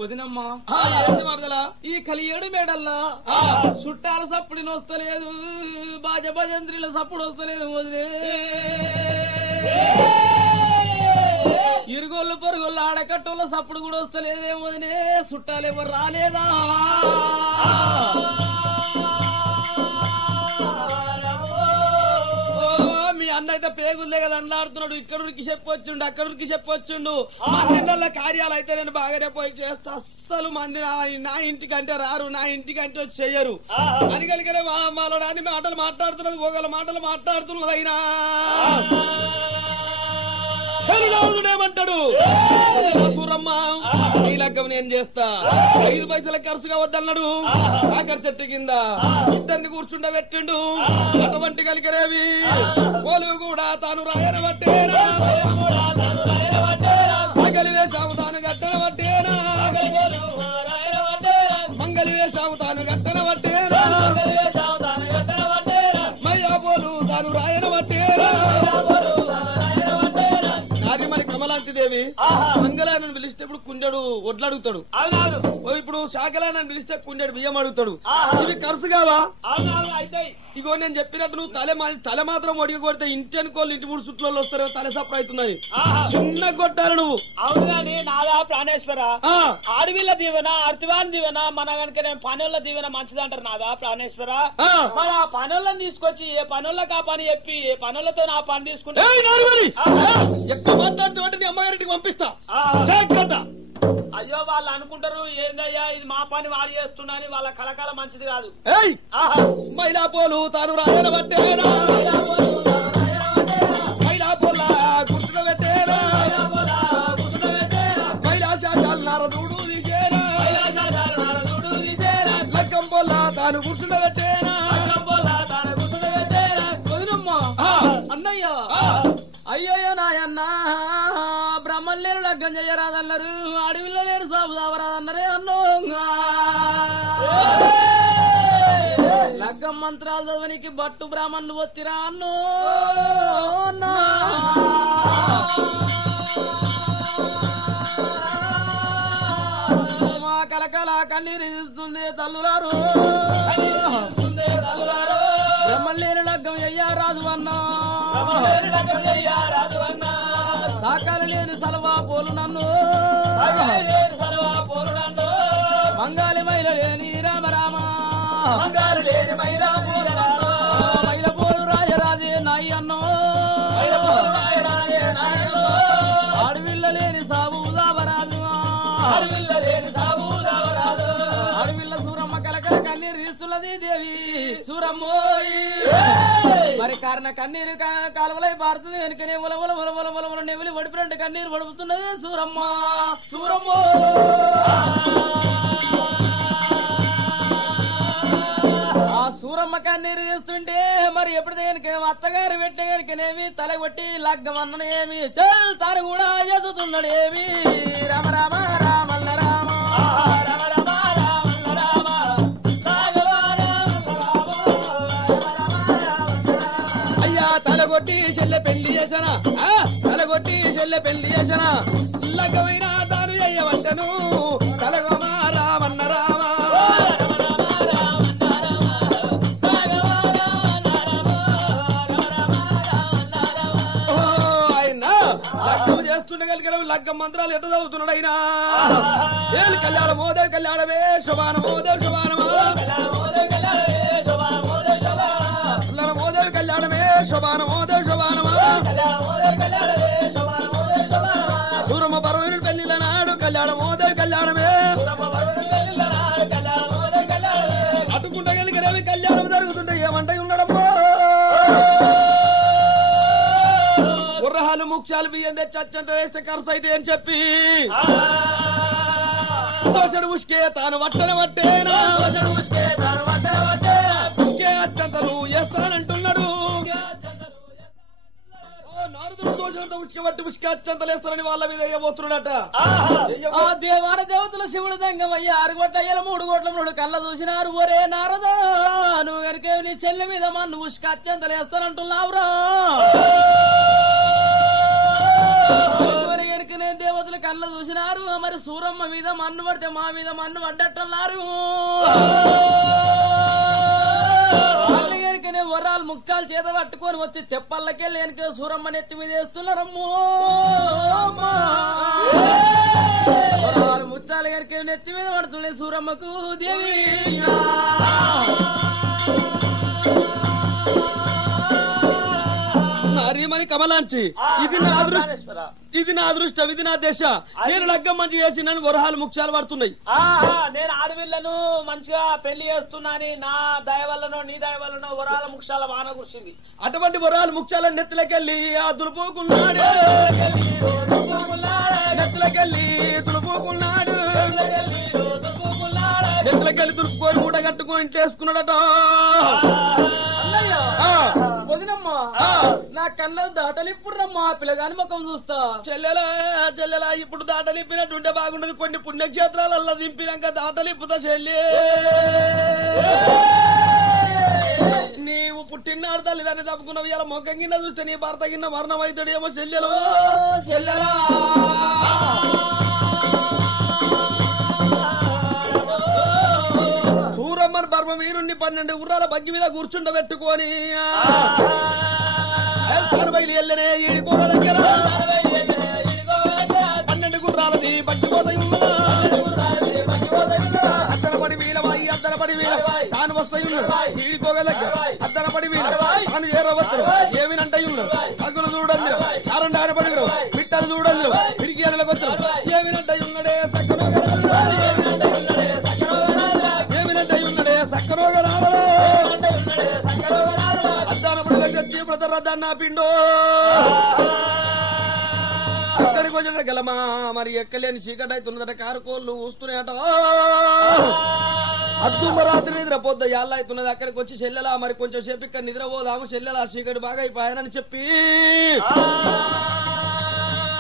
వదినమ్మా ఏంది మరదలా ఈ కలియేడు మేడల్లా చుట్టాల సప్పుడు వస్తలేదు బాజ భజంత్రిల సప్పుడు వస్తలేదు వదిలే ఇరుగోళ్ళు పొరుగుళ్ళు ఆడకట్టోళ్ళ సప్పుడు కూడా వస్తలేదేమో వదినే చుట్టాలు ఎవరు రాలేదా మీ అన్న అయితే పేగుందే కదా అండ్లాడుతున్నాడు ఇక్కడ ఉరికి చెప్పొచ్చుండు అక్కడ ఉరికి చెప్పొచ్చుండు మందిళ్ళ కార్యాలు అయితే నేను బాగానే పోయి చేస్తా అస్సలు మంది నా ఇంటికంటే రారు నా ఇంటికంటే వచ్చి చెయ్యరు అని కలిగిన మాలో రాని మాటలు మాట్లాడుతున్నది ఒకళ్ళ మాటలు మాట్లాడుతున్నది అయినా ఏమంటాడు సూరమ్మ ఈ లగ్గం నేను చేస్తా 5 పైసల ఖర్చు కావద్దన్నాడు ఆఖరి చెట్టు కింద ఇద్దరిని కూర్చుండ పెట్టిండు అటువంటి కలికరేవి పోలు కూడా తాను రాయన పట్టేనా మంగలి వేషాము తాను గట్టన పట్టేనా మంగలి వేషాము తాను గట్టన పట్టేనా మయ్యా పోలు తాను రాయన పట్టేనా మరి కమలాంటిదేవి మంగళాన్ని పిలిస్తే ఇప్పుడు కుండెడు వడ్లు అడుగుతాడు ఇప్పుడు శాకలాన్ని పిలిస్తే కుండెడు బియ్యం అడుగుతాడు ఇవి ఖర్చు కావా ఇగో నేను చెప్పినట్టు నువ్వు తల మాత్రం ఒడిగి కొడితే ఇంటి అనుకోళ్ళు ఇంటి 3 చుట్లు వస్తారో తల సప్పు అవుతుందని చిన్న కొట్టాలి నువ్వు అవునని నాదా ప్రాణేశ్వర ఆడవిల్ల దీవెన అర్తివాన్ దీవెన మన కనుక పనుల దీవెన మంచిదంటారు నాదా ప్రాణేశ్వర మరి ఆ పనులను తీసుకొచ్చి ఏ పనులకు ఆ పని చెప్పి ఏ పనులతో నా పని తీసుకుంటే ఎక్కువ మాట్లాడుతూ నీ అమ్మగారింటికి పంపిస్తా అయ్యో వాళ్ళు అనుకుంటారు ఏందయ్యా ఇది మా పని వాడు చేస్తున్నాని వాళ్ళ కలకాల మంచిది కాదు మైలా పోలు తాను రాయన పట్టేనా మైలా పోల గుర్తున పెట్టేనా మైలా శాసాలు నారదుడు తీసేనా లక్కం పొల్ల తాను గుర్తున పెట్టేనా వదినమ్మా అన్నయ్య అయ్యయ్యో నాయన్న బ్రహ్మలు లేరు లగ్గం చెయ్యరాదన్నారు అడవిలో లేరు సాగు సావరాదన్నరే అన్నో లగ్గం మంత్రాలు చదవనికి బట్టు బ్రాహ్మణులు వచ్చిరా అన్నో మా కలకల కన్నీరు ఇస్తుంది తల్లులారు బ్రహ్మలు లేని లగ్గం చెయ్యారాదు అన్నా సాకాల లేని సలవా పోలు నన్ను మంగాలి మైల లేని రామ రామ మైల పోలు రాజరాజే నాయి అన్నో అడవిల్ల లేని సాబు దావరాజు అడవిల్ల సూరమ్మ కలకల కన్నీరు తీస్తున్నది దేవి సూరమ్మోయి మరి కారణ కన్నీరు కాలువలై పారుతుంది వెనుకనే ఉల నెవిలి వడిపినట్టు కన్నీరు వడుపుతున్నది సూరమ్మ సూరమ్మ ఆ సూరమ్మ కన్నీరు తీస్తుంటే మరి ఎప్పుడు అత్తగారు పెట్టే కనుకనేమి తల కొట్టి లగ్గమన్ననేమి తాను కూడా ఎదుగుతున్నాడేమి రామ రామ రామల్ల రామ తలగొట్టి చెల్లె పెళ్లి చేసనా తలగొట్టి చెల్లె పెళ్లి చేసనా లగ్గమైన తాను చెయ్యవచ్చను తలగోమా రామన్న రామ ఆయన లగ్గం చేస్తుండగలిగిన లగ్గం మంత్రాలు ఎట్ట చదువుతున్నాడు ఆయన ఏళ్ళు కళ్యాణ మోదేవి కళ్యాణమే శుభాన మోదేవి శుభానమా మోదేవి కళ్యాణమే శోభాన మోదేవి శోభానమా సూరమ్మ పర్వీరుడు పెళ్లిల నాడు కళ్యాణ మోదేవి కళ్యాణమే అటుకుంట కలిగినవి కళ్యాణం జరుగుతుంటే ఏమంటే ఉండడమ్మో గుర్రహాలు ముఖ్యాలు బియ్యం తెచ్చి అచ్చంత వేస్తే ఖర్చు అయితే అని చెప్పి దోషడు ఉష్కే తాను వట్టన వట్టేనా ఉష్కే అత్యంతలు వేస్తానంటున్నాడు నారదుడు దోషంతో ఉష్క వట్టి ఉష్క అత్యంతలేస్తానని వాళ్ళ మీద వేయబోతున్నాడట ఆ దేవాన దేవతల శివుడు దంగమయ్య 6 గొట్టయ్యల 3 గొట్ల 3 కళ్ళ చూసినారు ఒరే నారదా నువ్వు కనుక నీ చెల్లె మీద మన్ను ఉష్క అత్యంతలేస్తానంటున్నావురా కనుకనే దేవ దేవతలు కళ్ళ చూసినారు మరి సూరమ్మ మీద మన్ను పడితే మా మీద మన్ను పడ్డట్టన్నారు వాళ్ళకనే వరాలు ముక్కాలు చేత పట్టుకొని వచ్చి తెప్పల్లకెళ్ళి వెనక సూరమ్మ నెత్తి మీద వేస్తున్నారమ్మో వరాలు ముచ్చాలు కనుక నెత్తి మీద పడుతుండే సూరమ్మకు దేవి హరిమని కమలాంచి ఇది నా అదృష్టం ఇది నా దశ నేను లగ్గం మంచిగా చేసి నన్ను వరహాలు ముఖ్యాలు పడుతున్నాయి నేను ఆడవిళ్లను మంచిగా పెళ్లి చేస్తున్నాని నా దయ వల్లనో నీ దయ వల్లనో వరాల ముఖ్యాల వాన కూర్చుంది అటువంటి వరాలు ముఖ్యాల నెత్తులకెళ్ళి ఆ దులుపుకున్నాడు నెత్తులకెళ్ళి దులుపుకున్నాడు నెత్తులకెళ్ళి దులుపుకొని మూట కట్టుకొని చేసుకున్నాడట వదినమ్మా నా కళ్ళ దాటలిప్పుడురమ్మా పిల్లగాని ముఖం చూస్తా చెల్లెలా ఇప్పుడు దాటలిప్పినట్టుంటే బాగుండదు కొన్ని పుణ్యక్షేత్రాలల్లా దింపినాక దాటలిప్పుతా చెల్లి నీవు పుట్టినాడు తల్లిదాన్ని తప్పుకున్నావు ఇలా ముఖం కింద చూస్తే నీ భర్త కింద మరణం అవుతాడేమో చెల్లెలో చెల్లెలా సూరమ్మన్ బర్మ వీరుణ్ణి 12 గుర్రాల బగ్గి మీద కూర్చుండబెట్టుకొని బయలు వెళ్ళనే ఈడిపోల దగ్గర 12 గుర్రాలది బగ్గి పోత అద్దరపడి వీలవాయి అద్దరపడి వీల తాను వస్తాయి ఈడిపోగ దగ్గర అద్దరపడి వీల తాను ఏరవద్దు ఏమినంటాయున్నారు అగ్గులు చూడండి చారండి ఆడపడి బిట్టలు చూడండి తిరిగి అదలకు వచ్చారు ఏమినంటాయున్నాడే అద్దాన పిండో అక్కడికి వచ్చిన గలమా మరి ఎక్కలేని చీకటి అవుతున్నదట కారుకోళ్ళు ఊస్తున్నాయట అద్దుమరాత్రి నిద్రపోద్ద యాళ్ళ అవుతున్నది అక్కడికి వచ్చి చెల్లెలా మరి కొంచెం సేపు ఇక్కడ నిద్రపోదాము చెల్లెలా చీకటి బాగా అయిపోయానని చెప్పి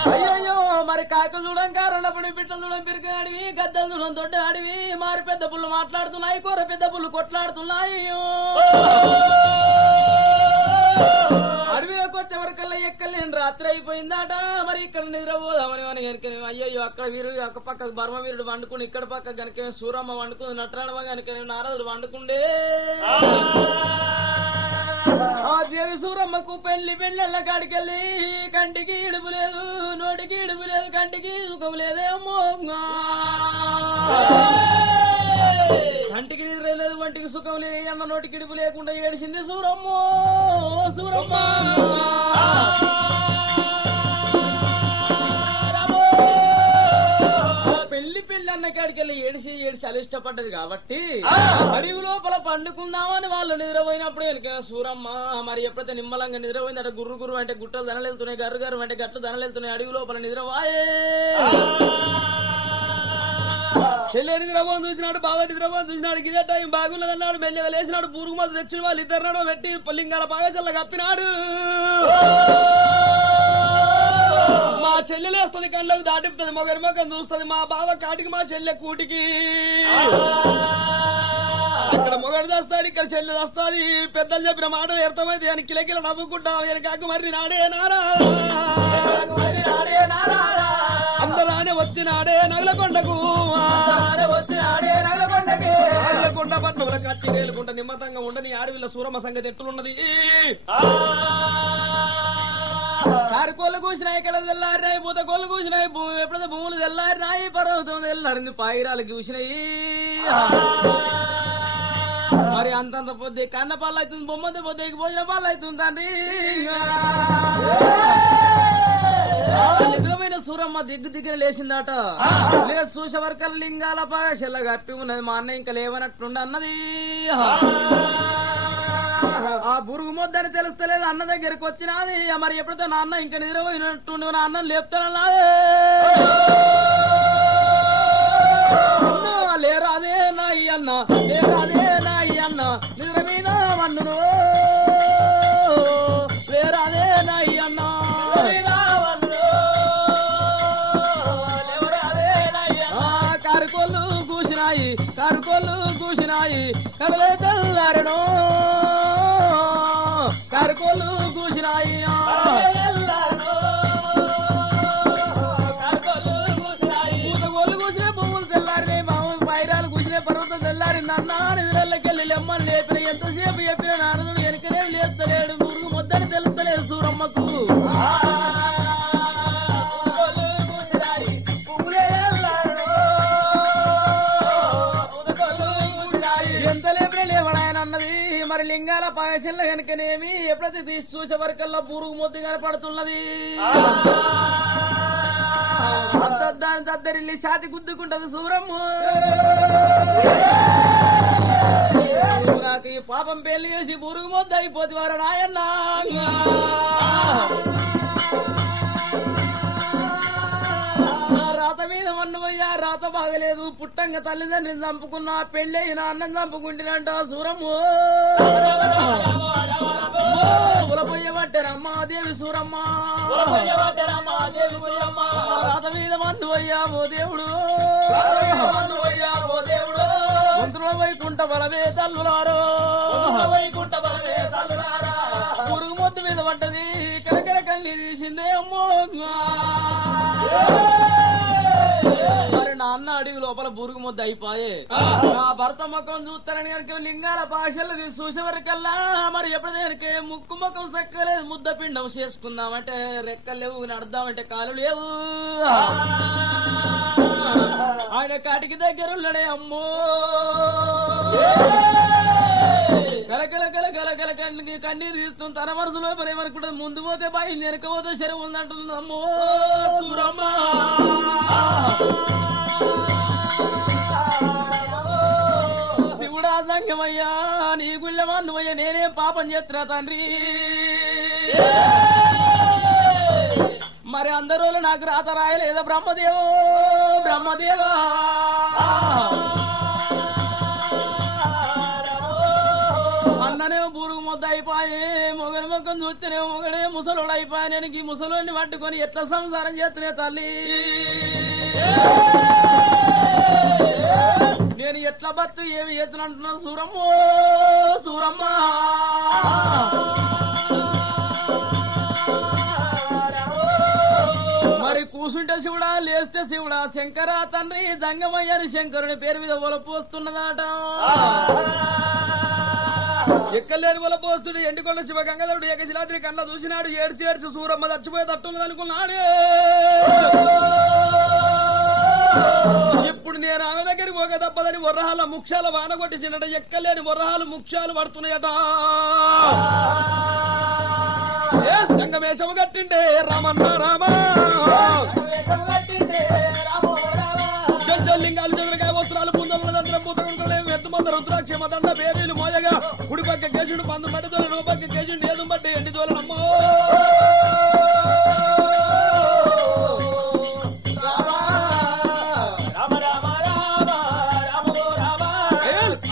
అయ్యో మరి కాకలు చూడం కారణపడి బిడ్డలు చూడం పిరికి అడివి గద్దలు చూడం దొడ్డ అడివి మరి పెద్ద పుల్లు మాట్లాడుతున్నాయి కూర పెద్ద పుల్లు కొట్లాడుతున్నాయి అడవిలోకి వచ్చే వరకల్లా ఎక్కలేని రాత్రి అయిపోయిందట మరి ఇక్కడ నిద్రపోదామని అని కనుక అయ్యో అక్కడ వీరు ఒక పక్క బర్మ వీరుడు వండుకుని ఇక్కడ పక్క కనుక సూరమ్మ వండుకుంది నటరాడమ కనుక నారదుడు వండుకుండే ఆ దేవి సూరమ్మకు పెళ్లిళ్ళ కాడికెళ్ళి కంటికి ఇడుపు లేదు నోటికి ఇడుపు లేదు కంటికి సుఖం లేదేమో కంటికి నిద్ర లేదు వంటికి సుఖం లేదు అన్న నోటికి ఇడుపు లేకుండా ఏడిసింది సూరమ్మ సూరమ్మ పెళ్లి అన్న కాడికెళ్ళి ఏడిసి అలిష్టపడ్డది కాబట్టి అడవి లోపల పండుకుందామని వాళ్ళు నిద్రపోయినప్పుడు వెనక సూరమ్మ మరి ఎప్పుడైతే నిమ్మలంగా నిద్రపోయిందట గుర్రు అంటే గుట్టలు దనలేళ్తున్నాయి గర్రు అంటే గట్లు దనలేళ్తున్నాయి అడవి లోపల నిద్రవాయే చెల్లె నిద్రపోని చూసినాడు బావ నిద్రపోని చూసినాడు ఇదే టైం బాగున్నదన్నాడు మెల్లగా లేచినాడు పూరుగు మధ్య తెచ్చిన వాళ్ళు ఇద్దరు పెట్టి లింగాల బాగా చల్ల కప్పినాడు మా చెల్లెలేస్తుంది కళ్ళకు దాటిపుతుంది మొగరి మొగం చూస్తుంది మా బావ కాటికి మా చెల్లె కూటికి అక్కడ మొగడు చేస్తాడు ఇక్కడ చెల్లె వస్తుంది పెద్దలు చెప్పిన మాటలు అర్థమైతే అని కిలకిల నవ్వుకుంటాం ఆయన కాకు మరి నాడే నారా అందరానే వచ్చినాడే నగలకొండకు నగలకొండ పట్నంలో కచ్చి నేలుకుంట నిమ్మతంగా ఉండని ఆడవిల్ల సూరమ్మ సంగతి ఎట్లున్నది కారుకోళ్ళు కూసినాయి ఇక్కడ తెల్లారినాయి పూత కోళ్ళు కూసినాయి ఎప్పుడైతే భూములు తెల్లారినాయి పర్వతం తెల్లారింది పాయిరాలు కూసినాయి మరి అంతంత పొద్దు కన్న పళ్ళు అవుతుంది బొమ్మతో పొద్దుకి భోజన పళ్ళు అవుతుంది తండ్రి నిజమైన సూరమ్మ దిగ్గున లేచిందట లేదు చూసేవరకల్ లింగాల బాగా చెల్ల కప్పి ఉన్నది మా అన్న ఇంకా లేవనట్టుండి అన్నది ఆ బురుగు మొద్దని తెలుస్తలేదు అన్న దగ్గరికి వచ్చినది మరి ఎప్పుడైతే నా అన్న ఇంకా నిద్రపోయినట్టుండి నా అన్నం లేపుతానలా లేరాదే నాయి అన్న లేరాదే నాయి అన్న నిద్ర మీద మన్నును లేరాదే నాయి అన్న కారుకోళ్ళు కూసినాయి కడలే తెల్లారెనో కారుకోళ్ళు కూసినాయి లింగాల పాయసంలో కనుకనేమి ఎప్పుడైతే తీసి చూసే వరకల్లా పురుగు మొద్దు కనపడుతున్నది. దాని దద్దరిల్లి శాతి గుద్దుకుంటది సూరమ్మ. నాకు ఈ పాపం పెళ్లి చేసి పురుగు మొద్దు అయిపోతే వారు నాయన్నా. రాత మీద వన్నవయ్యా రాత బాగలేదు. పుట్టంగా తల్లిదండ్రిని చంపుకున్నా పెళ్లి అయినా అన్నం చంపుకుంటున్నంట సూరమ్మ. ఉలపోయబట్టారమ్మా దేవి సూరమ్మ. రాత మీద వన్నవయ్యా ఓ దేవుడు. మంత్రుల వైకుంఠ బలవే తల్లులారో. పురుగు మొద్దు మీద పడ్డది కలకల కళ్ళి తీసిందే అమ్మో. మరి నా అన్న అడవి లోపల పురుగు ముద్ద అయిపోయే. నా భర్త ముఖం చూస్తారని కనుక లింగాల భాషలు చూసేవరకల్లా మరి ఎప్పుడైనా ముక్కు ముఖం చక్కలేదు. ముద్ద పిండం చేసుకుందామంటే రెక్కలు లేవు, నడదామంటే కాలు లేవు. ఆయన కాటికి దగ్గర ఉన్నాడే అమ్మో. కలకల కలకల కల కన్నీరు తీస్తుంది. తన మనసులో పరేమనుకుంటుంది. ముందు పోతే బాయింది, వెనకపోతే శరం ఉందంటుంది అమ్మో. శివుడా సంగమయ్యా నీ గుళ్ళమన్నమయ్యా నేనేం పాపం చేస్తున్నా తండ్రి. మరి అందరూ నాకు రాత రాయలేదా బ్రహ్మదేవో బ్రహ్మదేవా. అన్ననే పురుగు ముద్ద అయిపోయే. మొగలి మొక్కం చూస్తేనే మొగడే ముసలోడు అయిపోయా. నేను ఈ ముసలోడిని పట్టుకొని ఎట్లా సంసారం చేస్తున్నా తల్లి. నేను ఎట్లా బతు ఏమి చేస్తున్నంటున్నాను సూరమ్మో సూరమ్మ. మరి కూసుంటే శివుడా, లేస్తే శివుడా. శంకర తండ్రి జంగమయ్యని శంకరుని పేరు మీద ఒలపోస్తున్నదాట. ఎక్కలేని వల్ల పోస్తుడు ఎండికొండ శివ గంగాధరుడు ఏకశిలాద్రి కళ్ళ చూసినాడు. ఏడ్చి ఏడ్చి సూరమ్మ చచ్చిపోయే తట్టున్నది అనుకున్నాడు. ఇప్పుడు నేను ఆమె దగ్గరికి పోక తప్పదని వరహాల ముఖ్యాల వాన కొట్టించినట. ఎక్కలేని వరహాలు ముఖ్యాలు పడుతున్నాయట. సంగమేశము కట్టిండే రామన్న రామ. లింగాలు చంద్రకాయ వస్త్రాలు పుందముల దంత్రం పూతలు ఎత్తు మంద రుద్రాక్షమ దండ పేరీలు మోయగా కుడి పక్క కేసుడు పందు మట్టి తోలు నో పక్క కేసుడు ఏదు బట్టి ఎండి తోలనమ్మో.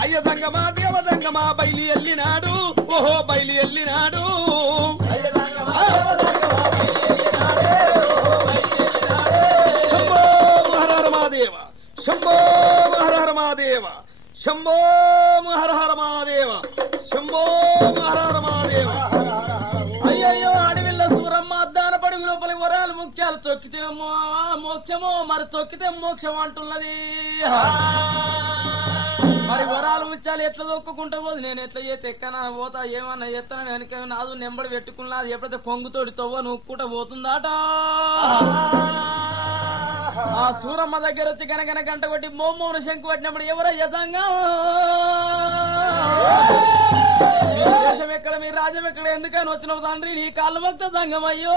అయ్య సంగమా దేవ సంగమా బయలు ఎల్లినాడు. ఓహో బయలు ఎల్లినాడు. శంభో మహర మహాదేవ శంభో మహర మహాదేవ శంభో మహర మహాదేవ. అయ్యయ్యో అడవిల్ల సూరమ్మ అద్దాన పడుగు లోపలి వరాలు ముఖ్యాలు తొక్కితే మోక్షమో మరి తొక్కితే మోక్షం అంటున్నది. మరి వరాలు ముత్యాలు ఎట్లా దొక్కుంటా పోదు. నేను ఎట్లా చేస్తే ఎక్కనా పోతా ఏమన్నా ఎత్తనా వెనక నాదు నెంబడి పెట్టుకున్నది. ఎప్పుడైతే కొంగుతోటి తవ్వ నూక్కుంటా పోతుందాట. ఆ సూరమ్మ దగ్గర వచ్చి గనగన గంట కొట్టి మోమోను శంకు పట్టినప్పుడు ఎవరో యథంగా దేశం ఎక్కడ మీ రాజ్యం ఎక్కడ ఎందుకని వచ్చిన తండ్రి నీ కాళ్ళు మొక్త సంగమయ్యో.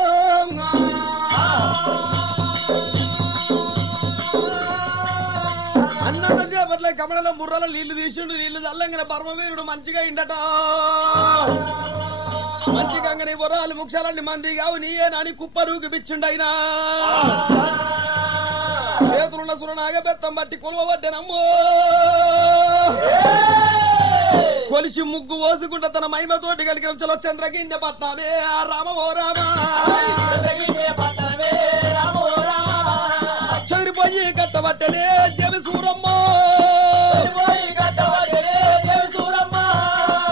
అన్నంత చేపట్ల కమలలో బుర్రలో నీళ్లు తీసిండు. నీళ్లు చల్లంగానే పరమవీరుడు మంచిగా ఇండట. మంచిగానే వరాలు ముఖ్యాలన్నీ మంది కావు నీయే నాని కుప్పరూకి పిచ్చిండైనా. చేతులున్న సురనాగ బెత్తం బట్టి కొలవబడ్డానమ్మో. కొలిసి ముగ్గు ఓసుకుంటా తన మహిమతోటి కలిగిన చలో చంద్రగింజ పట్నాదే రామ ఓ రామ. చదిరిపోయి కట్టబట్టనే దేవి సూరమ్మ.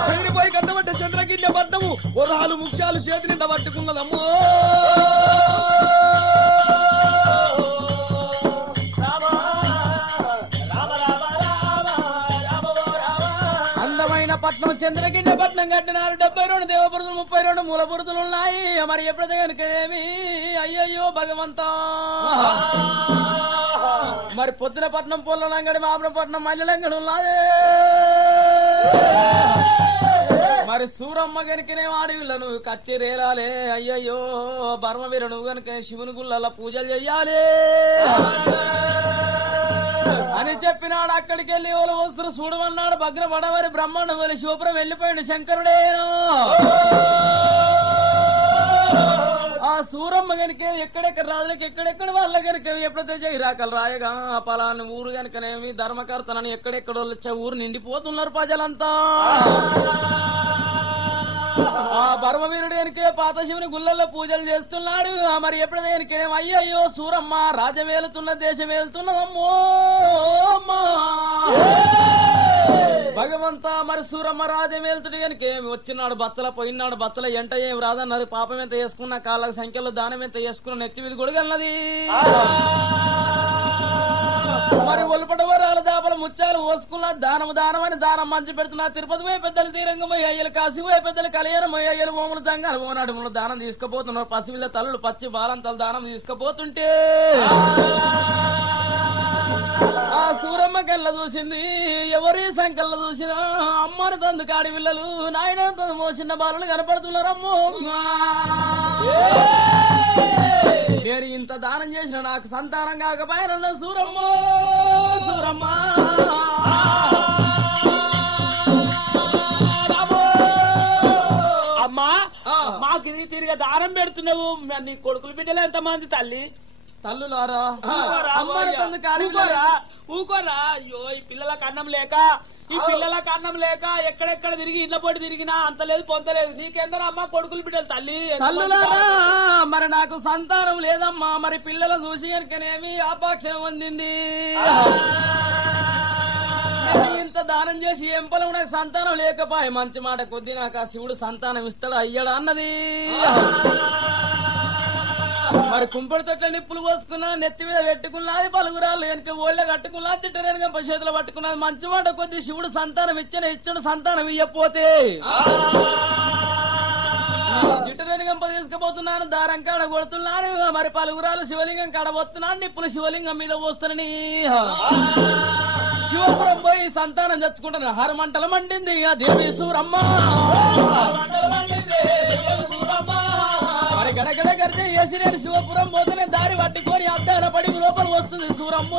చదిరిపోయి కట్టబట్టే చంద్రగింజ పట్టము వరాలు ముఖ్యాలు చేతి నిండా పట్టుకున్నదమ్మో. పట్నం చంద్రగిడ్డ పట్నం కట్టినారు. 72 దేవపురుతులు 32 మూలపురుతులు ఉన్నాయి. మరి ఎప్పుడైతే కనుకనేమి అయ్యయ్యో భగవంతా. మరి పొద్దున పట్నం పూల లంగడి మాపురం పట్నం మల్లె లంగడి ఉన్నది. మరి సూరమ్మ గనికనే అడవిలను కచ్చిరేలాలే అయ్యయ్యో బర్మవీర నువ్వు గనుక శివుని గుళ్ళ పూజలు చెయ్యాలి అని చెప్పినాడు. అక్కడికి వెళ్ళి ఓలు వస్తురు చూడమన్నాడు. భగ్న పడవరి బ్రహ్మాండం వెళ్ళి శివపురం వెళ్ళిపోయాడు శంకరుడేను. ఆ సూరమ్మ గనుక ఎక్కడెక్కడ రాజులకి ఎక్కడెక్కడ వాళ్ళ గనుక ఎప్పుడైతే జగిరాకలు రాయగా పలాని ఊరు గనుకనేమి ధర్మకర్తనని ఎక్కడెక్కడ వచ్చే ఊరు నిండిపోతున్నారు ప్రజలంతా. ఆ బర్మవీరుడు గనుకే పాత శివుని గుళ్ళల్లో పూజలు చేస్తున్నాడు. మరి ఎప్పుడైతే గనుకనేమి అయ్యయ్యో సూరమ్మ రాజ్యం వేలుతున్న దేశం వేలుతున్నదమ్మో భగవంతా. మరి సూరమ్మ రాజ్యం వేలుతుడు గనుకేమి వచ్చినాడు బత్తల పోయినాడు. బత్తల ఎంట ఏం రాదన్నారు. పాపం ఎంత చేసుకున్నా కాళ్ళ సంఖ్యలో దానం ఎంత చేసుకున్న నెత్తి మీద గొడుగన్నది. మరి ఒలుపడవరాల దాపల ముత్యాలు పోసుకున్నా దానము దానమని దానం మంచి పెడుతున్నా. తిరుపతి పోయి పెద్దలు తీరంగమై అయ్యలు కాశీ పోయి పెద్దలు కళ్యాణమై అయ్యలు మోములు దంగాలు ఓనాడు దానం తీసుకుపోతున్నారు. పసిపిల్ల తల్లులు పచ్చి బాలంతలు దానం తీసుకుపోతుంటే ఆ సూరమ్మ కళ్ళ చూసింది. ఎవరి సంకళ్ళ చూసినా అమ్మని తందు కాడి పిల్లలు నాయన తందు మోసిన బాలను కనపడుతున్నారమ్మో. నేను ఇంత దానం చేసిన నాకు సంతానం కాకపోయినా సూరమ్మ సూరమ్మ అమ్మా మాకు ఇది తిరిగి దారం పెడుతున్నావు. నీ కొడుకులు బిడ్డలు ఎంతమంది తల్లి తల్లులారా ఊకోరా. అయ్యో ఈ పిల్లలకు అన్నం లేక ఎక్కడెక్కడ తిరిగి ఇళ్ల పొడి తిరిగినా అంత లేదు పొందలేదు. నీకెందరూ అమ్మా కొడుకులు బిడ్డలు తల్లి తల్లులారా. మరి నాకు సంతానం లేదమ్మా. మరి పిల్లల చూసి కనుకనేమి ఆపాక్షం అందింది. ఇంత దానం చేసి ఏం పొలం నాకు సంతానం లేకపోయి మంచి మాట కొద్ది నాకు ఆ శివుడు సంతానం ఇస్తాడు అయ్యాడు అన్నది. మరి కుంపడి తొట్ల నిప్పులు పోసుకున్నా నెత్తి మీద పెట్టుకున్నది. పలుగురాళ్ళు వెనక ఓళ్ళ కట్టుకున్నా తిట్టరేనుగా చేతులు పట్టుకున్నది. మంచి మాట కొద్ది శివుడు సంతానం ఇచ్చాడు సంతానం ఇయ్యపోతే జిట్టరేనుగంప తీసుకుపోతున్నాను. దారం కాడ కొడుతున్నాను. మరి పలుగురాలు శివలింగం కాడ పోతున్నాను. నిప్పులు శివలింగం మీద పోస్తానని శివపురం పోయి సంతానం తెచ్చుకుంటాను. హరమంటల మండింది ఆ దేవి సూరమ్మ. మరి గడగడ గడితే వేసి నేను శివపురం పోతేనే దారి పట్టుకొని అద్దాల పడి లోపల వస్తుంది సూరమ్మ.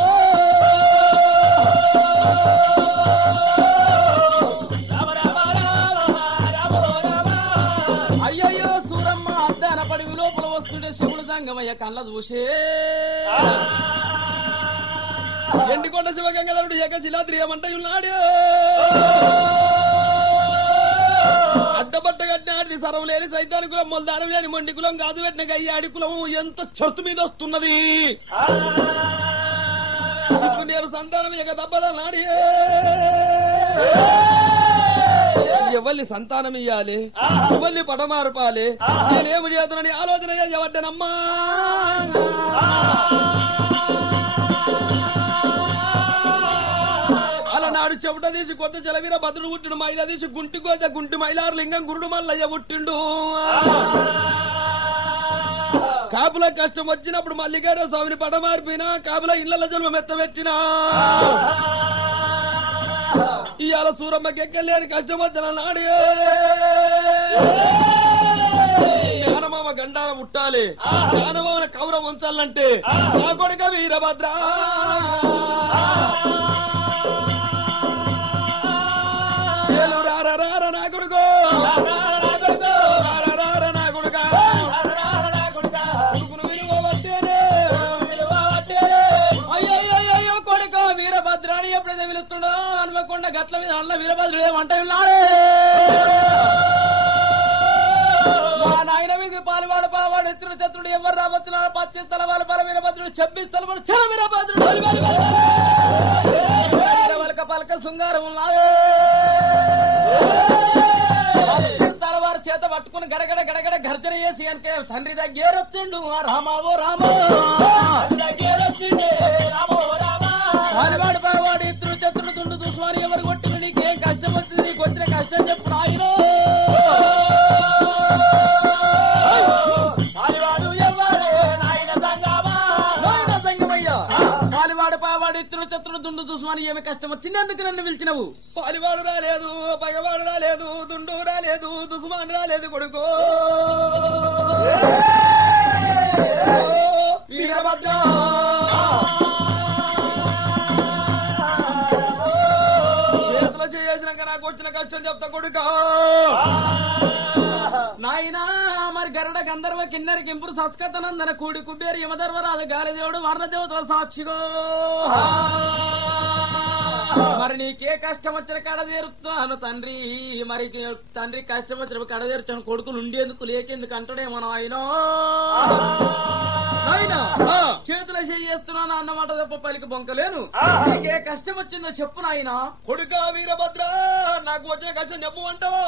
అయ్యయ్యో సూరమ్మ అద్దాల పడి లోపల వస్తుంటే శివుడు సంగమయ్య కళ్ళ చూసే ఎండికొండ శివగంగధరుడు ఏకశిలాద్రి ఏమంటాడు. అడ్డబట్ట కట్టినాడిది సరవు లేని సైతాని కులం మొలదానం లేని మొండి కులం కాదు పెట్టిన గయ్యాడి కులం ఎంత చర్తు మీద వస్తున్నది. ఇప్పుడు నేను సంతానం ఇక దబ్బదన్నాడి. ఎవరిని సంతానం ఇయ్యాలి ఎవరిని పడమార్పాలి నేనేమి చేస్తున్నాని ఆలోచన చేయబడ్డానమ్మా. అలనాడు చెవుట తీసి కొత్త జలవీర భద్రుడు పుట్టిండు. మైల తీసి గుంటి కోత గుంటి మైలారు లింగం గురుడు మల్లయ్య పుట్టిండు. కాపుల కష్టం వచ్చినప్పుడు మల్లిగారు స్వామిని పడమారిపోయినా కాపుల ఇళ్ల జన్మ మెత్తబెట్టినా ఇవాళ సూరమ్మకి ఎక్కలేని కష్టం వచ్చిన నాడు జ్ఞానమామ గండాన పుట్టాలి. జ్ఞానమామ కౌరం ఉంచాలంటే నా కొడుక వీరభద్ర రార నా కొడుకో నా కొడుక అయ్యో కొడుక వీరభద్రాన్ని ఎప్పుడైతే పిలుస్తుండో హనుమకొండ గట్ల మీద అన్న వీరభద్రుడు ఏమంట ఉన్నాడే. మా నాయన మీద పాలువాడు పావాడు ఎత్తుడు చత్రుడు ఎవరు రాబోతున్నారు. 25 తలవాళ్ళు పల వీరభద్రుడు 26 తలవాళ్ళు చల వీరభద్రుడు వలక పలక శృంగారం ఉన్నాడే. తలవారు చేత పట్టుకుని గడగడ గడగడ గర్జన చేసి అంటే తండ్రి దగ్గరొచ్చిండు రామావో రామో పాలువాడు పావాడు ఎత్తుడు చత్రుడు తుండు చూసుకొని ఎవరు కొట్టిన నీకేం కష్టం వచ్చింది నీకు వచ్చిన కష్టం చెప్పు ఆయన పాలివాడు పావాడు ఇత్రుడు చత్రుడు దుండు చూసుమని ఏమి కష్టం వచ్చింది, ఎందుకు నన్ను పిలిచినవు? పాలివాడు రాలేదు, పగవాడు రాలేదు, దుండు రాలేదు, దుసుమాన్ రాలేదు కొడుకో వీరభద్ర చేతులు చేసినాక నాకు వచ్చిన కష్టం చెప్తా కొడుకా. నాయనా మరి గరుడ గంధర్వ కిన్నెర కింపురు సంస్కృతనందన కూడి కుబేరు యమధర్వరాజు గాలిదేవుడు వర్ణదేవతల సాక్షిగో మరి నీకే కష్టం వచ్చిన కడదేరుతున్నాను తండ్రి. మరి తండ్రి కష్టం వచ్చిన కడదేరుచాను, కొడుకులు ఉండేందుకు లేకెందుకు అంటాడేమో ఆయన. చేతులు చేస్తున్నాను అన్నమాట తప్ప పలికి బొంకలేను. నీకే కష్టం వచ్చిందో చెప్పు నాయన. కొడుకా వీరభద్ర నాకు వచ్చిన కష్టం చెప్పమంటావా?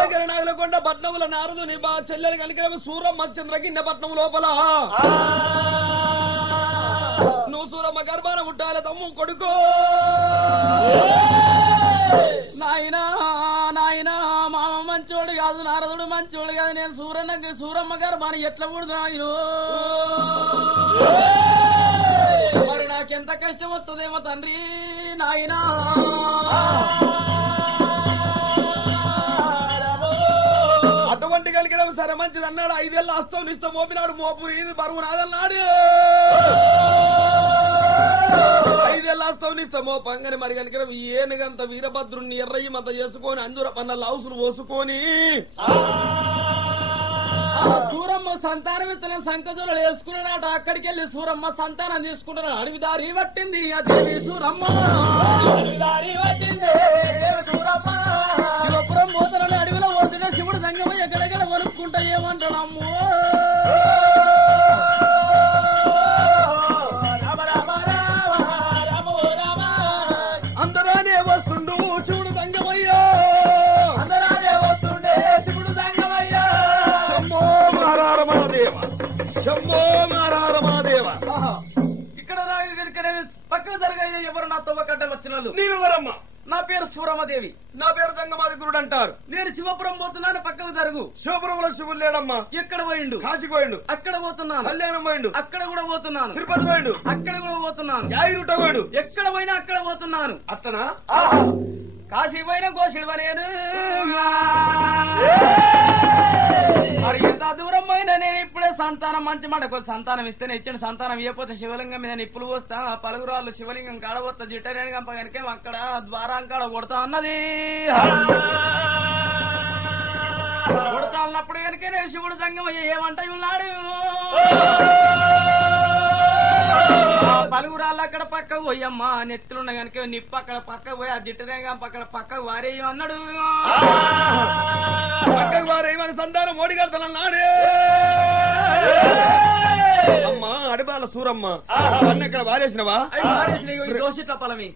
దగ్గర నాగలకొండ పట్నంలో నారదు నీ బా చెల్లెలు కలిగిన సూరమ్మ చంద్రగిన్నె పట్నం లోపల నువ్వు సూరమ్మ గర్భాన ఉంటాల తమ్ము కొడుకో. నాయనా నాయనా మామ మంచోడు కాదు, నారదుడు మంచోడు కాదు, నేను సూరమ్మ గర్భాన్ని ఎట్లా కూడదు నాయను. మరి నాకెంత కష్టం వస్తుందేమో తండ్రి నాయనా. అటువంటి కలిగిన సరే మంచిది అన్నాడు. 5 ఏళ్ళ అస్తం ఇస్తాం మోపినాడు, మోపు ఇది బరువు నాదన్నాడు. 5 ఏళ్ళ అస్తం ఇస్తాం మోపంగని మరి కనుక ఏనుగంత వీరభద్రుణ్ణి ఎర్రయ్యి మత చేసుకొని అంజుర పన్న లౌసులు పోసుకొని సూరమ్మ సంతానం ఇస్తలే సంకజులు వేసుకున్నాడు. అక్కడికి వెళ్ళి సూరమ్మ సంతానం తీసుకుంటున్నాడు. అడవి దారి పట్టింది అదేవి సూరమ్మ, శివపురం పోతనని అడవిలో పోతున్న శివుడు సంగమ ఎక్కడెక్కడ వలుక్కుంటా ఏమంటాడమ్మో. అందరానే వస్తుండు శివుడు సంగమయ్యా, అందరానే వస్తుండే శివుడు సంగమయ్యా. శంభో మహారార మహాదేవ, శంభో మహారార మహాదేవ. ఇక్కడ పక్కకు జరగయ్యా ఎవరు నా తవ్వ కట్టలు వచ్చిన నీవెవరమ్మా? నా పేరు శివరామదేవి. నా పేరు సంగమాది గురుడు అంటారు. నేను శివపురం పోతున్నాను, పక్కకు జరుగు. శివపురంలో శివుడు లేడమ్మా. ఎక్కడ పోయిండు? కాశీకి పోయిండు. అక్కడ పోతున్నాను. కళ్యాణం పోయిండు. అక్కడ కూడా పోతున్నాను. తిరుపతి పోయిండు. అక్కడ కూడా పోతున్నాను. యాయిరుట పోయిండు. ఎక్కడ పోయినా అక్కడ పోతున్నాను. అట్లనా? కాశీ పోయినా గోషిడు నేను. మరి ఎంత దూరం పోయినా నేను ఇప్పుడే సంతానం మంచి మాట సంతానం ఇస్తేనే ఇచ్చిన సంతానం ఇవ్వకపోతే శివలింగం మీద నిప్పులు పోస్తా, పలుగురాళ్ళు శివలింగం కాడబోతా, జిట్టరేణి గంప కనుక అక్కడ ద్వారం కాడ కొడతా అన్నది. కొడతా అన్నప్పుడు కనుక నేను శివుడు సంగం ఏమంటా ఉన్నాడు. పలుగురాళ్ళు అక్కడ పక్కకు పోయమ్మా, నెత్తులున్న కనుక నిప్పు అక్కడ పక్కకు పోయి ఆ జిట్టరేణి గంప అక్కడ పక్కకు వారేయం అన్నాడు. పక్కకు వారేయమని సంతానం ఓడిగడతానన్నాడు. అమ్మా అడిబాల సూరమ్మ అన్నెక్కడ వారేసినవా? దోషిట్ల పలమి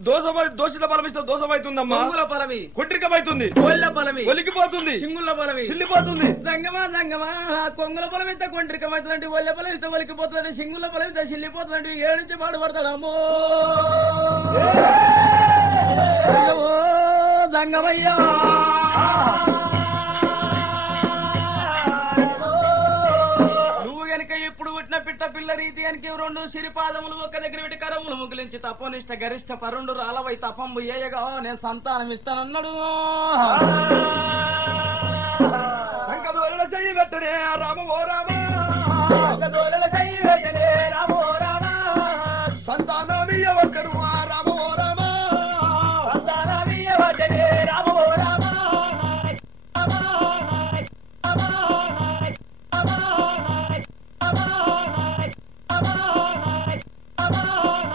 దోషిత బలం ఇస్తే దోషం అవుతుందమ్మా. పలమి కుట్రికమైతుంది, కొల్ల పలమి ఒలికిపోతుంది, సింగుల పలమి చిల్లిపోతుంది. జంగమా జంగమా కొంగుల పొలం ఇంత కొండ్రికమైతుందంటే ఒళ్ళ పొలం ఇంత ఒలికిపోతుందంటే సింగుల పొలం ఇంత చిల్లిపోతుందంటే ఏడు నుంచి పాడుపడతాడమ్మో. జంగమయ్యా నువ్వు గనక ఇప్పుడు పుట్టిన పిట్ట పిల్ల రీతి గనక 2 సిరిపాదములు ఒక దగ్గర పెట్టి కరములు ముగిలించి తపోనిష్ట గరిష్ట పరుండు రాలవై తపంబు ఏయగా నేను సంతానం ఇస్తానన్నాడు. చెయ్యి పెట్టనే రామ ఓ రామ, చెయ్యి పెట్టనే రామ